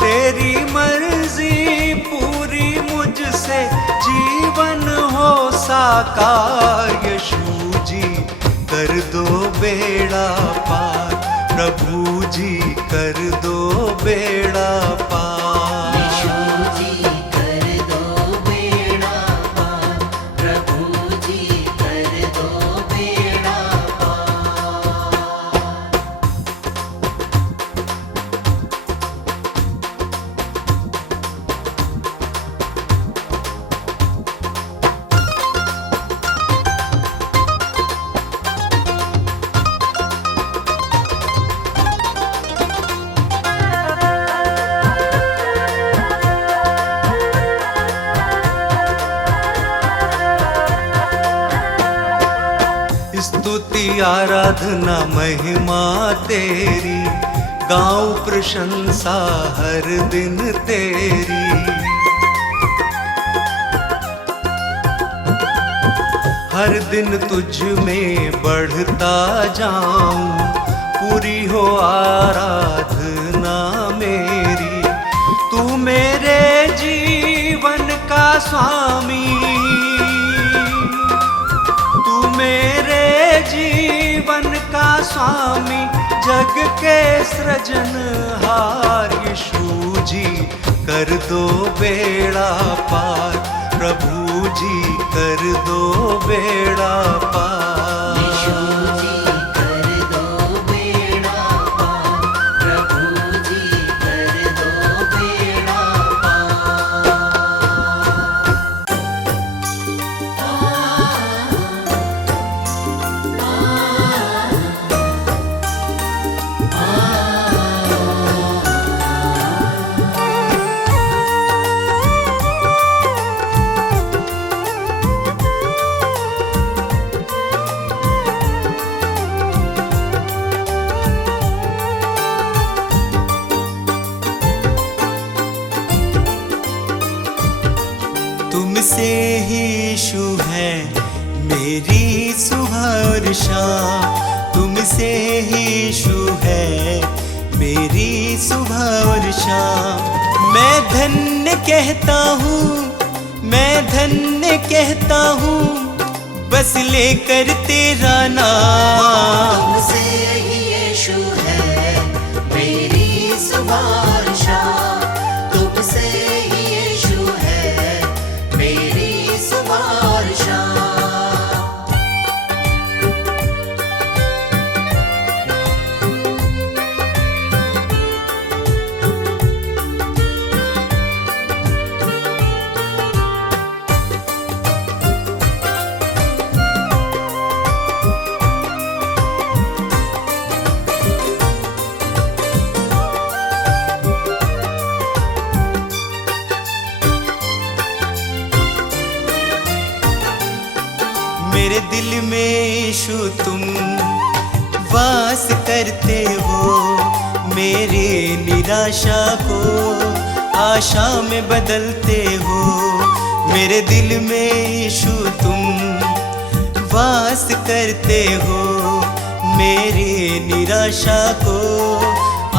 तेरी मर्जी पूरी मुझसे, जीवन हो साकार। यीशु जी कर दो बेड़ा पार, प्रभु जी कर दो बेड़ा पार। यीशु जी कर दो बेड़ा पार, प्रभु जी कर दो बेड़ा पार। स्तुति आराधना महिमा तेरी, गाऊं प्रशंसा हर दिन तेरी। हर दिन तुझ में बढ़ता जाऊं, पूरी हो आराधना मेरी। तू मेरे जीवन का स्वामी, तू मेरे जीवन का स्वामी, जग के सृजनहार। यीशु जी कर दो बेड़ा पार, प्रभु जी कर दो बेड़ा पार। यीशु जी कर दो बेड़ा पार, प्रभु जी कर दो बेड़ा पार। तुमसे ही यीशु है मेरी सुबह और शाम, तुमसे ही यीशु है मेरी सुबह और शाम। मैं धन्य कहता हूँ, मैं धन्य कहता हूँ, बस लेकर तेरा नाम। तुमसे ही यीशु है मेरी सुबह और शाम, तुमसे ही यीशु है मेरी सुबह और शाम। मेरे दिल में यीशु तुम वास करते हो, मेरे निराशा को आशा में बदलते हो। मेरे दिल में यीशु तुम वास करते हो, मेरे निराशा को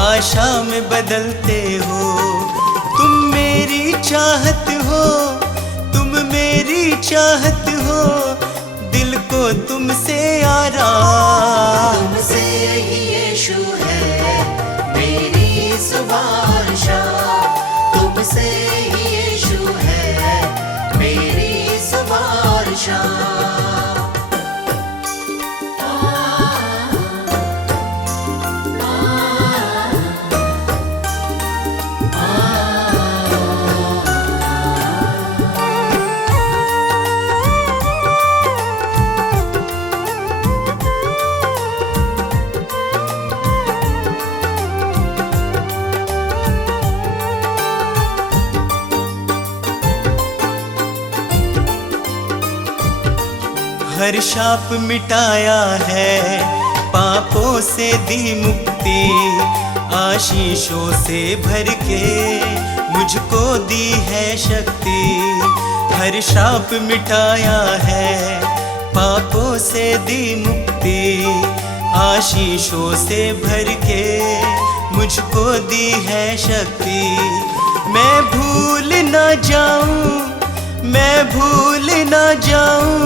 आशा में बदलते हो। तुम मेरी चाहत हो, तुम मेरी चाहत हो, दिल को तुमसे आराम। तुमसे ही यीशु है मेरी सुबह और शाम, तुमसे ही यीशु है मेरी सुबह और शाम। हर शाप मिटाया है, पापों से दी मुक्ति, आशीषों से भर के मुझको दी है शक्ति। हर शाप मिटाया है, पापों से दी मुक्ति, आशीषों से भर के मुझको दी है शक्ति। मैं भूल न जाऊं, मैं भूल न जाऊं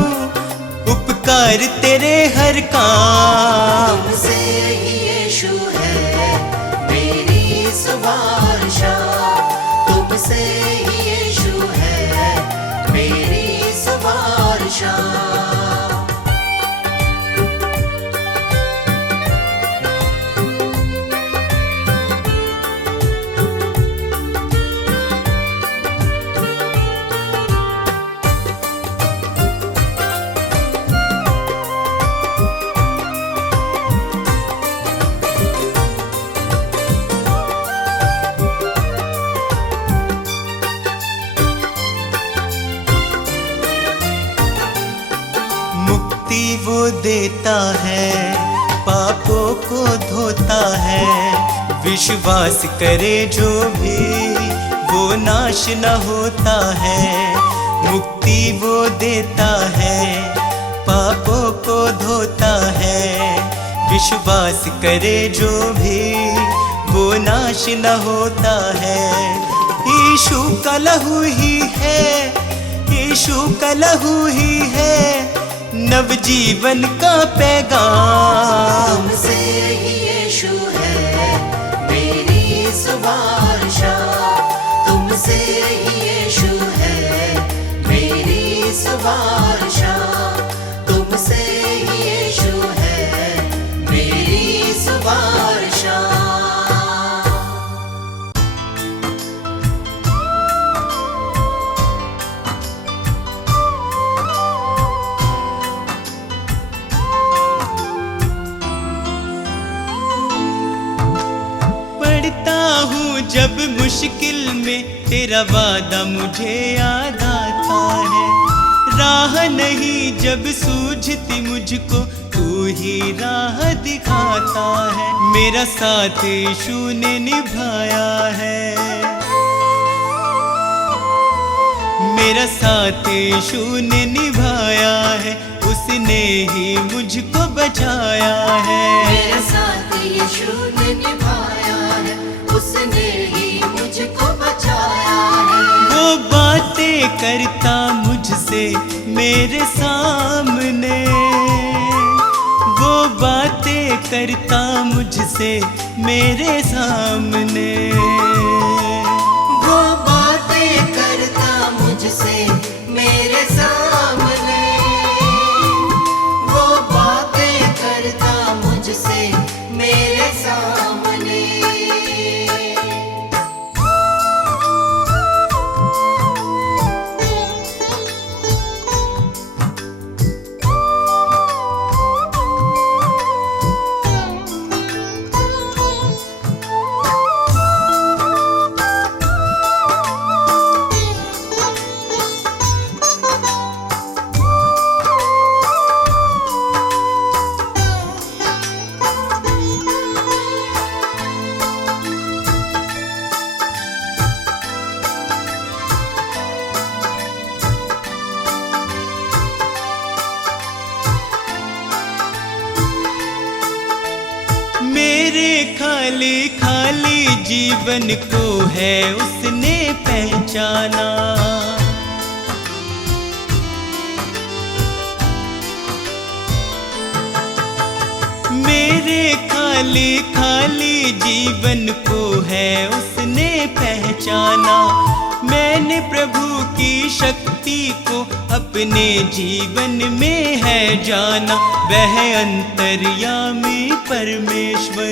उपकार तेरे हर काम। तुमसे ही यीशु है मेरी सुबह शाम, तुमसे ही यीशु है मेरी सुबह शाम। वो देता है, पापों को धोता है। विश्वास करे जो भी वो नाश न होता है। मुक्ति वो देता है, पापों को धोता है। विश्वास करे जो भी वो नाश न होता है। यीशु का लहू ही है, यीशु का लहू ही है नव जीवन का पैगाम। तुमसे ही यीशु है मेरी सुबह शाम, तुमसे ही यीशु है मेरी सुबह शाम, तुमसे ही यीशु है मेरी सुबह शाम। जब मुश्किल में तेरा वादा मुझे याद आता है। राह नहीं जब सूझती मुझको तू ही राह दिखाता है। मेरा साथ यीशु ने निभाया है, मेरा साथ यीशु ने निभाया है। उसने ही मुझको बचाया है, मेरा साथ यीशु ने निभाया है, उसने ही मुझको बचाया है। वो बातें करता मुझसे मेरे सामने, वो बातें करता मुझसे मेरे सामने, वो बातें करता मुझसे मेरे सामने, वो बातें करता मुझसे मेरे सामने। मेरे खाली खाली जीवन को है उसने पहचाना। मेरे खाली खाली जीवन को है उसने पहचाना। मैंने प्रभु की शक्ति को अपने जीवन में है जाना। वह अंतर्यामी परमेश्वर,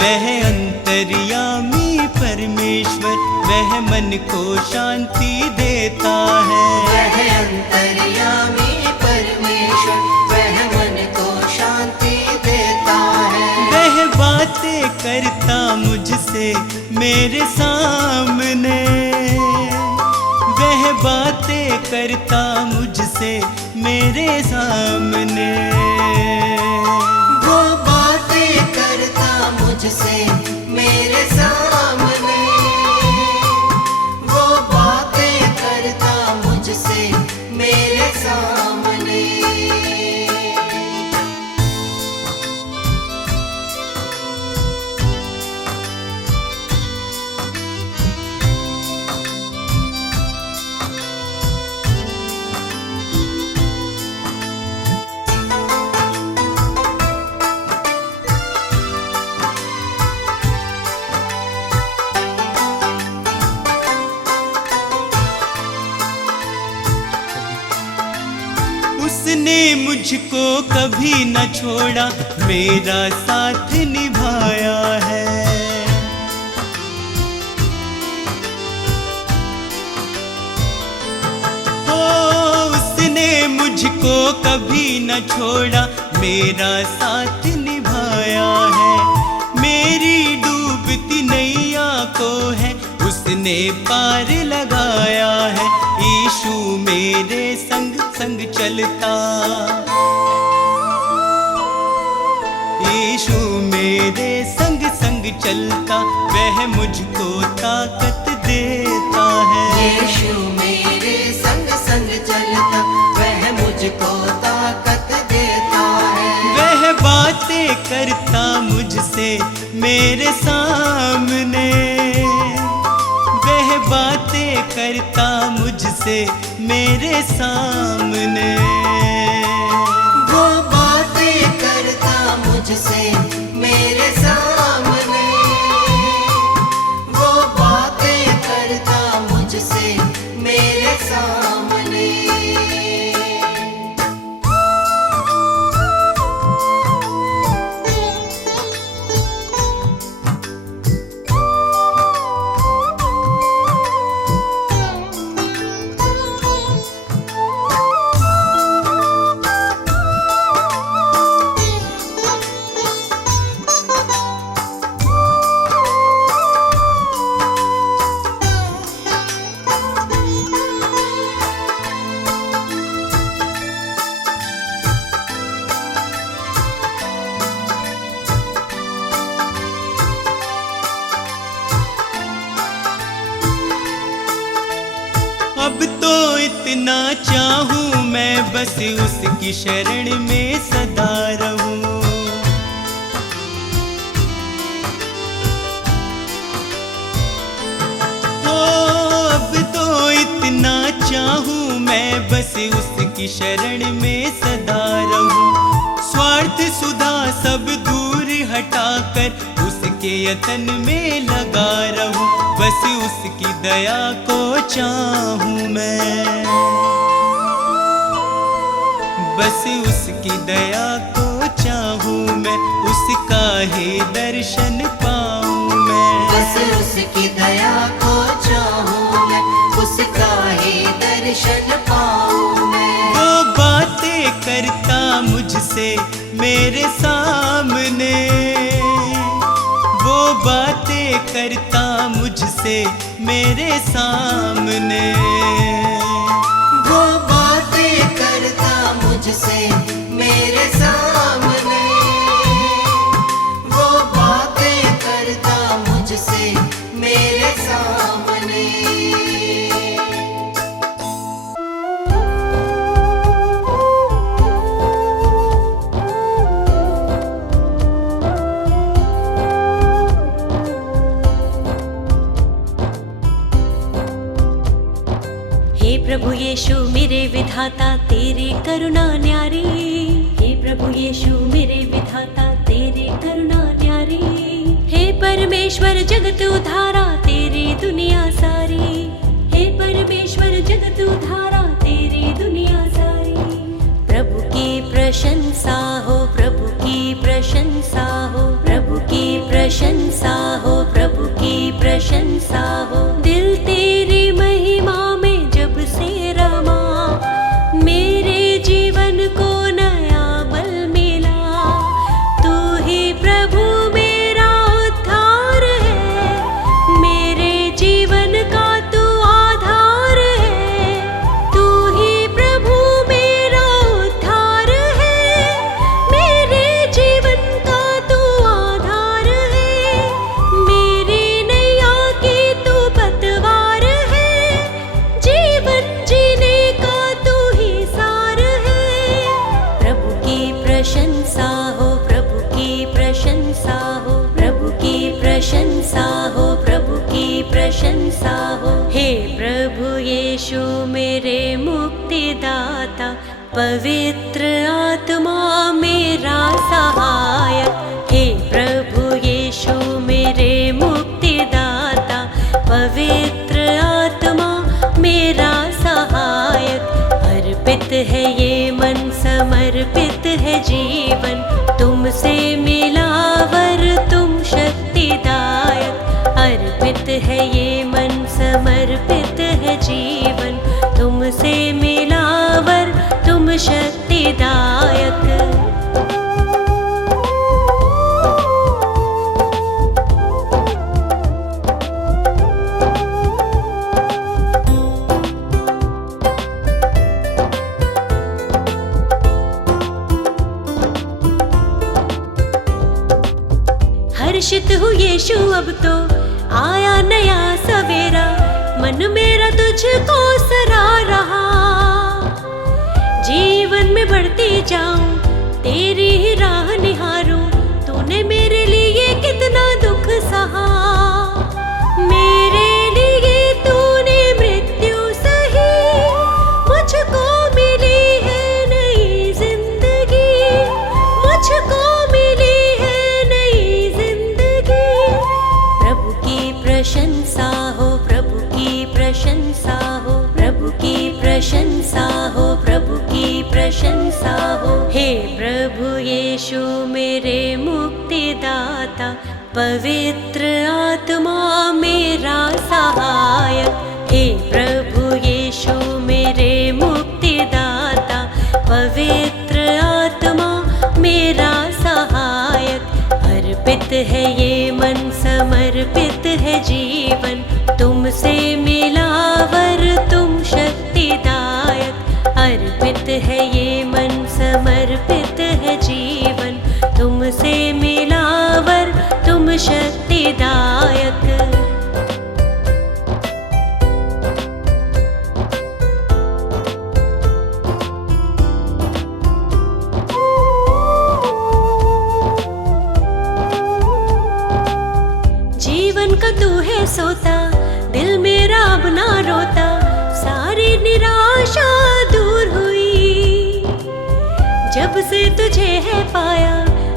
वह अंतर्यामी परमेश्वर, वह मन को शांति देता है। वह अंतर्यामी परमेश्वर, वह मन को शांति देता है। वह बातें करता मुझसे मेरे सामने, वह बातें करता मुझसे मेरे सामने, वो बातें करता मुझसे मेरे सामने, वो बातें करता मुझसे मेरे सामने। उसने मुझको कभी न छोड़ा, मेरा साथ निभाया है। उसने मुझको कभी न छोड़ा, मेरा साथ निभाया है। मेरी डूबती नैया को है उसने पार लगाया है। यीशु मेरे संग संग चलता, यीशु मेरे संग संग चलता, वह मुझको ताकत देता है। यीशु मेरे संग संग चलता, वह मुझको ताकत देता है। वह बातें करता मुझसे मेरे सामने, वह बातें करता मुझसे मेरे सामने। वो बातें करता मुझसे मेरे सामने, वो बातें करता मुझसे मेरे सामने। अब तो इतना चाहूं मैं, बस उसकी शरण में सदा रहूं। अब तो इतना चाहूं मैं, बस उसकी शरण में सदा रहूं। स्वार्थ सुधा सब दूर हटाकर उसके यतन में लगा रहूं। बस उसकी दया को चाहूं मैं, बस उसकी दया को चाहूं मैं, उसका ही दर्शन पाऊं मैं। बस उसकी दया को चाहूं मैं, उसका ही दर्शन पाऊं मैं। वो बातें करता मुझसे मेरे सामने, वो बातें करता मुझसे मेरे सामने। वो बातें करता मुझसे मेरे सामने, वो बातें करता मुझसे मेरे सामने। हे प्रभु यीशु मेरे विधाता तेरी करुणा न्यारी, हे प्रभु यीशु मेरे विधाता तेरी करुणा न्यारी। हे परमेश्वर जगत उधारा तेरी दुनिया सारी, हे परमेश्वर जगत उधारा तेरी दुनिया सारी। प्रभु की प्रशंसा हो, प्रभु की प्रशंसा हो, प्रभु की प्रशंसा हो, प्रभु की प्रशंसा हो। दिल तेरी महिमा में जब से रमा, मेरे जीवन को नया बल मिला। तू ही प्रभु मेरा उद्धार है, मेरे जीवन का तू आधार है। तू ही प्रभु मेरा उद्धार है, मेरे जीवन का तू आधार है। मेरी नैया की तू पतवार है, जीवन जीने का तू ही सार है। प्रभु की प्रशंसा हो, प्रभु की प्रशंसा हो, प्रभु की प्रशंसा हो, प्रभु की प्रशंसा हो। हे प्रभु यीशु मेरे मुक्तिदाता, पवित्र आत्मा मेरा सहायक। हे प्रभु यीशु मेरे मुक्तिदाता, पवित्र आत्मा मेरा सहायक। अर्पित है ये मन है जीवन, तुमसे मिला वर तुम शक्तिदायक। अर्पित है ये मन, समर्पित है जीवन, तुमसे मिला वर तुम शक्तिदायक। हर्षित हूँ यीशु, अब तो आया नया सवेरा, मन मेरा तुझको सरा रहा। जीवन में बढ़ती जाऊं, तेरी ही राह निहारूं, तूने मेरे लिए कितना दुख सहा। मेरे लिए तूने मृत्यु सही, मुझको मिली है नई जिंदगी, मुझको मिली है नई जिंदगी। प्रभु की प्रशंसा हो, प्रभु की प्रशंसा हो, प्रभु की प्रशंसा हो, प्रभु की प्रशंसा हो। हे प्रभु यीशु मेरे मुक्तिदाता, पवित्र आत्मा मेरा सहायक। हे प्रभु यीशु मेरे मुक्तिदाता, पवित्र आत्मा मेरा सहायक। अर्पित है ये मन, समर्पित है जीवन, तुमसे मिला वर तुम शक्तिदायक। अर्पित है ये मन, समर्पित है जीवन, तुमसे मिला वर तुम शक्तिदायक। जीवन का तू है सोता, दिल मेरा अब ना रोता, सारी निराशा दूर हुई। जब से तुझे है पाया,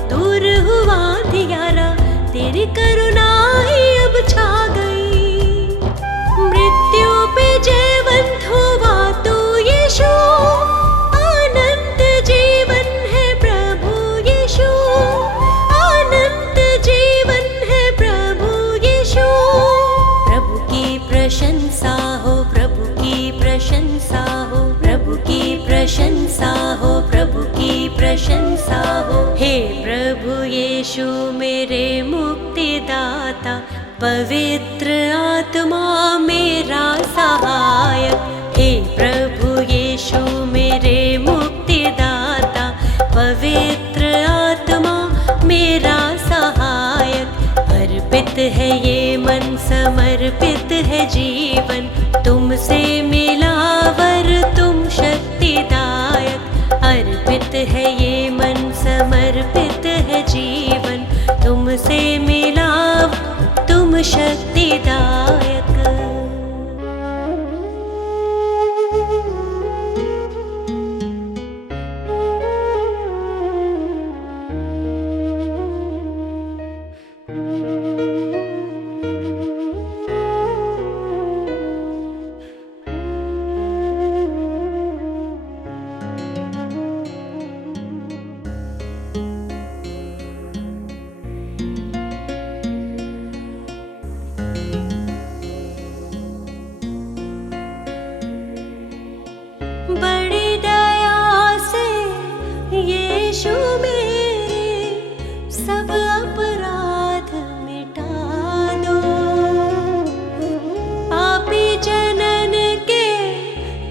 दूर हुआ अंधियारा, तेरी करुणा ही अब छा गई। मृत्यु पे जयवंत हुआ तू यीशु, अनंत जीवन है प्रभु यीशु, अनंत जीवन है प्रभु यीशु। प्रभु की प्रशंसा हो, प्रभु की प्रशंसा हो, प्रभु की प्रशंसा हो, प्रभु की प्रशंसा हो। हे प्रभु यीशु मेरे मुक्तिदाता, पवित्र आत्मा मेरा सहायक। हे प्रभु यीशु मेरे मुक्तिदाता, पवित्र आत्मा मेरा सहायक। अर्पित है ये मन, समर्पित है जीवन, तुमसे मिला वर तुम शक्तिदायक। अर्पित है ये मन, समर्पित है जीवन, तुमसे मिला तुम शक्तिदायक। बड़ी दया से यीशु मेरे सब अपराध मिटा दो। पापी जनन के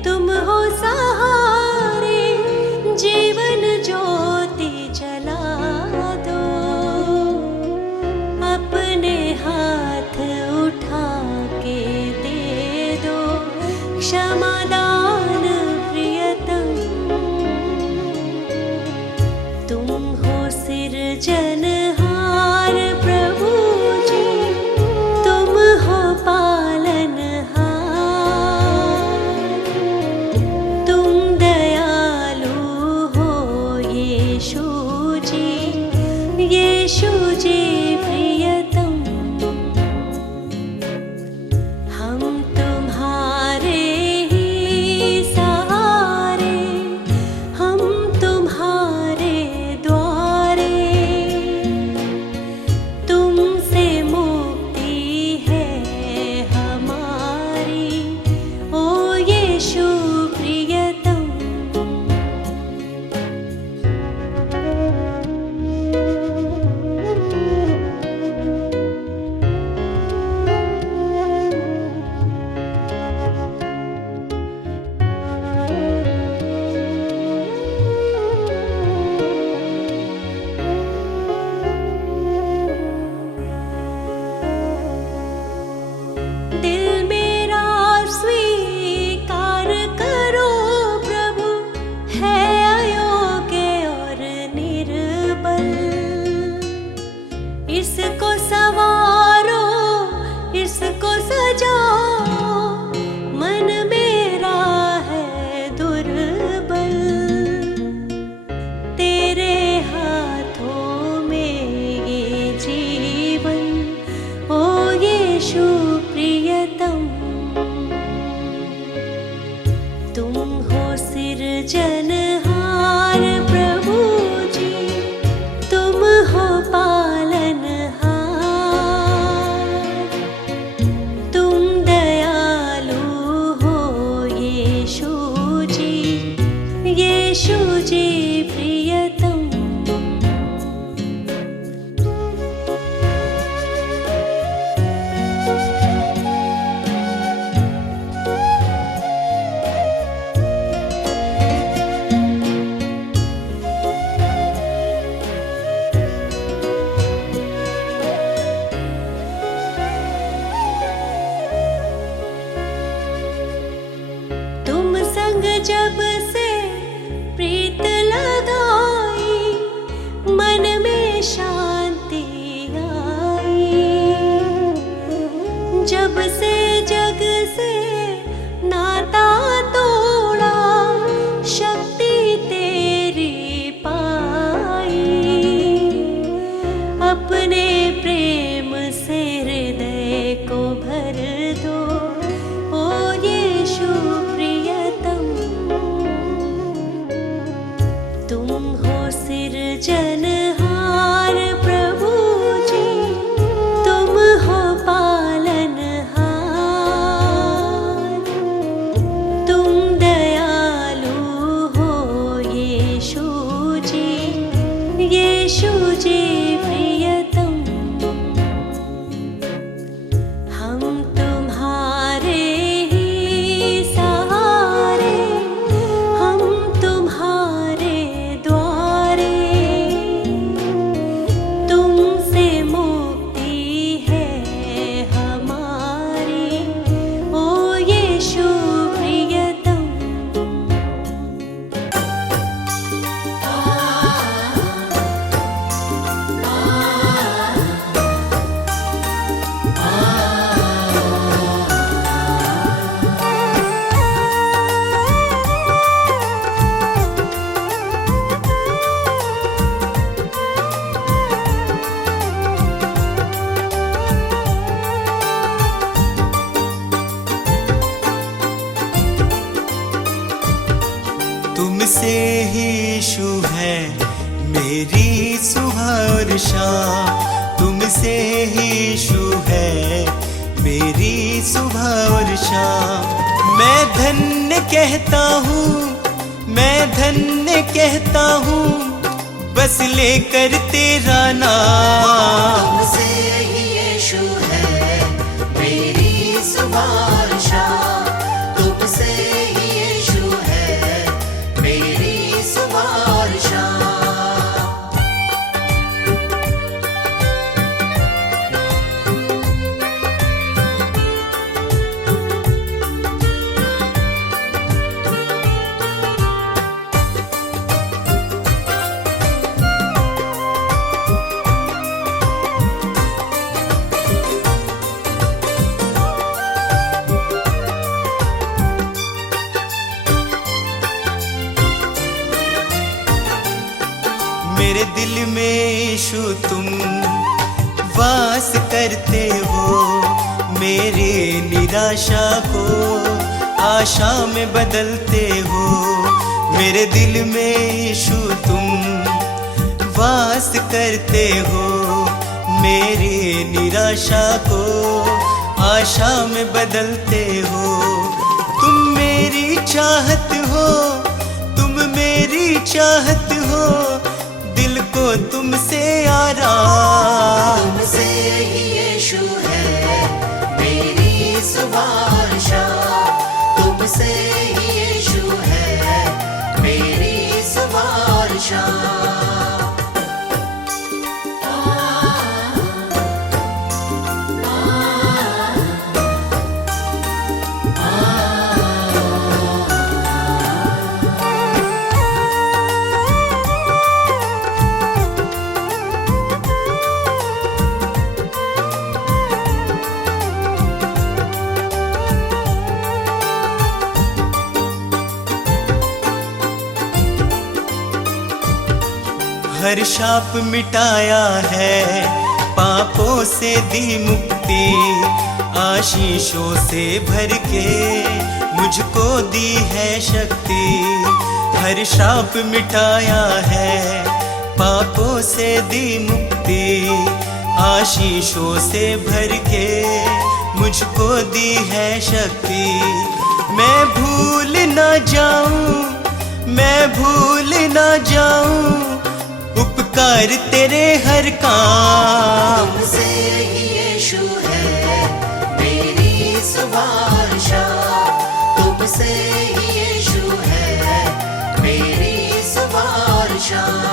तुम हो सहारे, जीवन ज्योति जला दो। अपने हाथ उठा के दे दो क्षमादान प्रियतम। तुम हो सिरजनहार प्रभु जी, तुम हो पालनहार। तुम दयालु हो यीशु जी, यीशु जी प्रियतम। हम तुम्हारे ही सहारे, हम तुम्हारे सिरजनहार प्रभु जी, तुम हो पालनहार। तुम दयालु हो यीशु जी, यीशु जी प्रियतम। हम तुम्हारे ही सहारे, हम तुम्हारे द्वारे। तुमसे मुक्ति है हमारी, ओ यीशु प्रियतम। तुमसे ही यीशु है मेरी सुबह और शाम। तुमसे ही यीशु है मेरी सुबह और शाम। मैं धन्य कहता हूँ, मैं धन्य कहता हूँ, बस लेकर तेरा नाम। तुमसे ही यीशु है मेरी सुबह और शाम। तुमसे ही यीशु है मेरी सुबह और शाम। मेरे दिल में यीशु तुम वास करते हो। मेरे निराशा को आशा में बदलते हो। मेरे दिल में यीशु तुम वास करते हो। मेरी निराशा को आशा में बदलते हो। तुम मेरी चाहत हो, तुम मेरी चाहत हो, दिल को तुमसे आराम। तुमसे ही यीशु है मेरी सुबह और शाम। तुमसे ही यीशु है मेरी सुबह और शाम। हर शाप मिटाया है, पापों से दी मुक्ति, आशीषों से भर के मुझको दी है शक्ति। हर शाप मिटाया है, पापों से दी मुक्ति, आशीषों से भर के मुझको दी है शक्ति। मैं भूल ना जाऊं, मैं भूल ना जाऊं उपकार तेरे हर काम। तुमसे ही यीशु है मेरी सुबह और शाम। तुमसे ही यीशु है मेरी सुबह और शाम।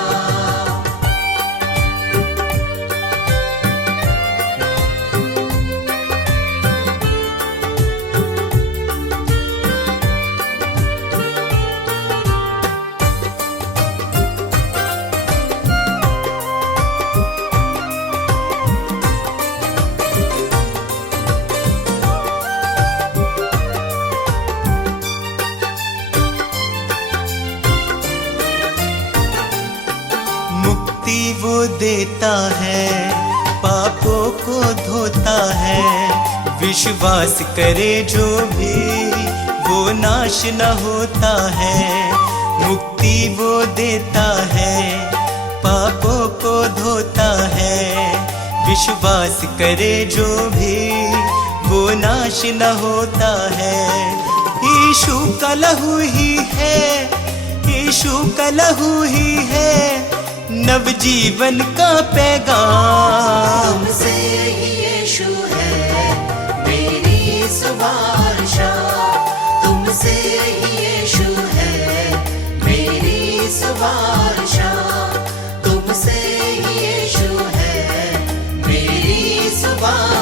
वो देता है, पापों को धोता है, विश्वास करे जो भी वो नाश न होता है। मुक्ति मुक्ति वो देता है, पापों को धोता है। विश्वास करे जो भी वो नाश न होता है। यीशु का लहू ही है, यीशु का लहू ही है नव जीवन का पैगाम। तुमसे ही यीशु है मेरी सुबह और शाम, तुमसे ही यीशु है मेरी सुबह और शाम, तुमसे ही यीशु है मेरी सुबह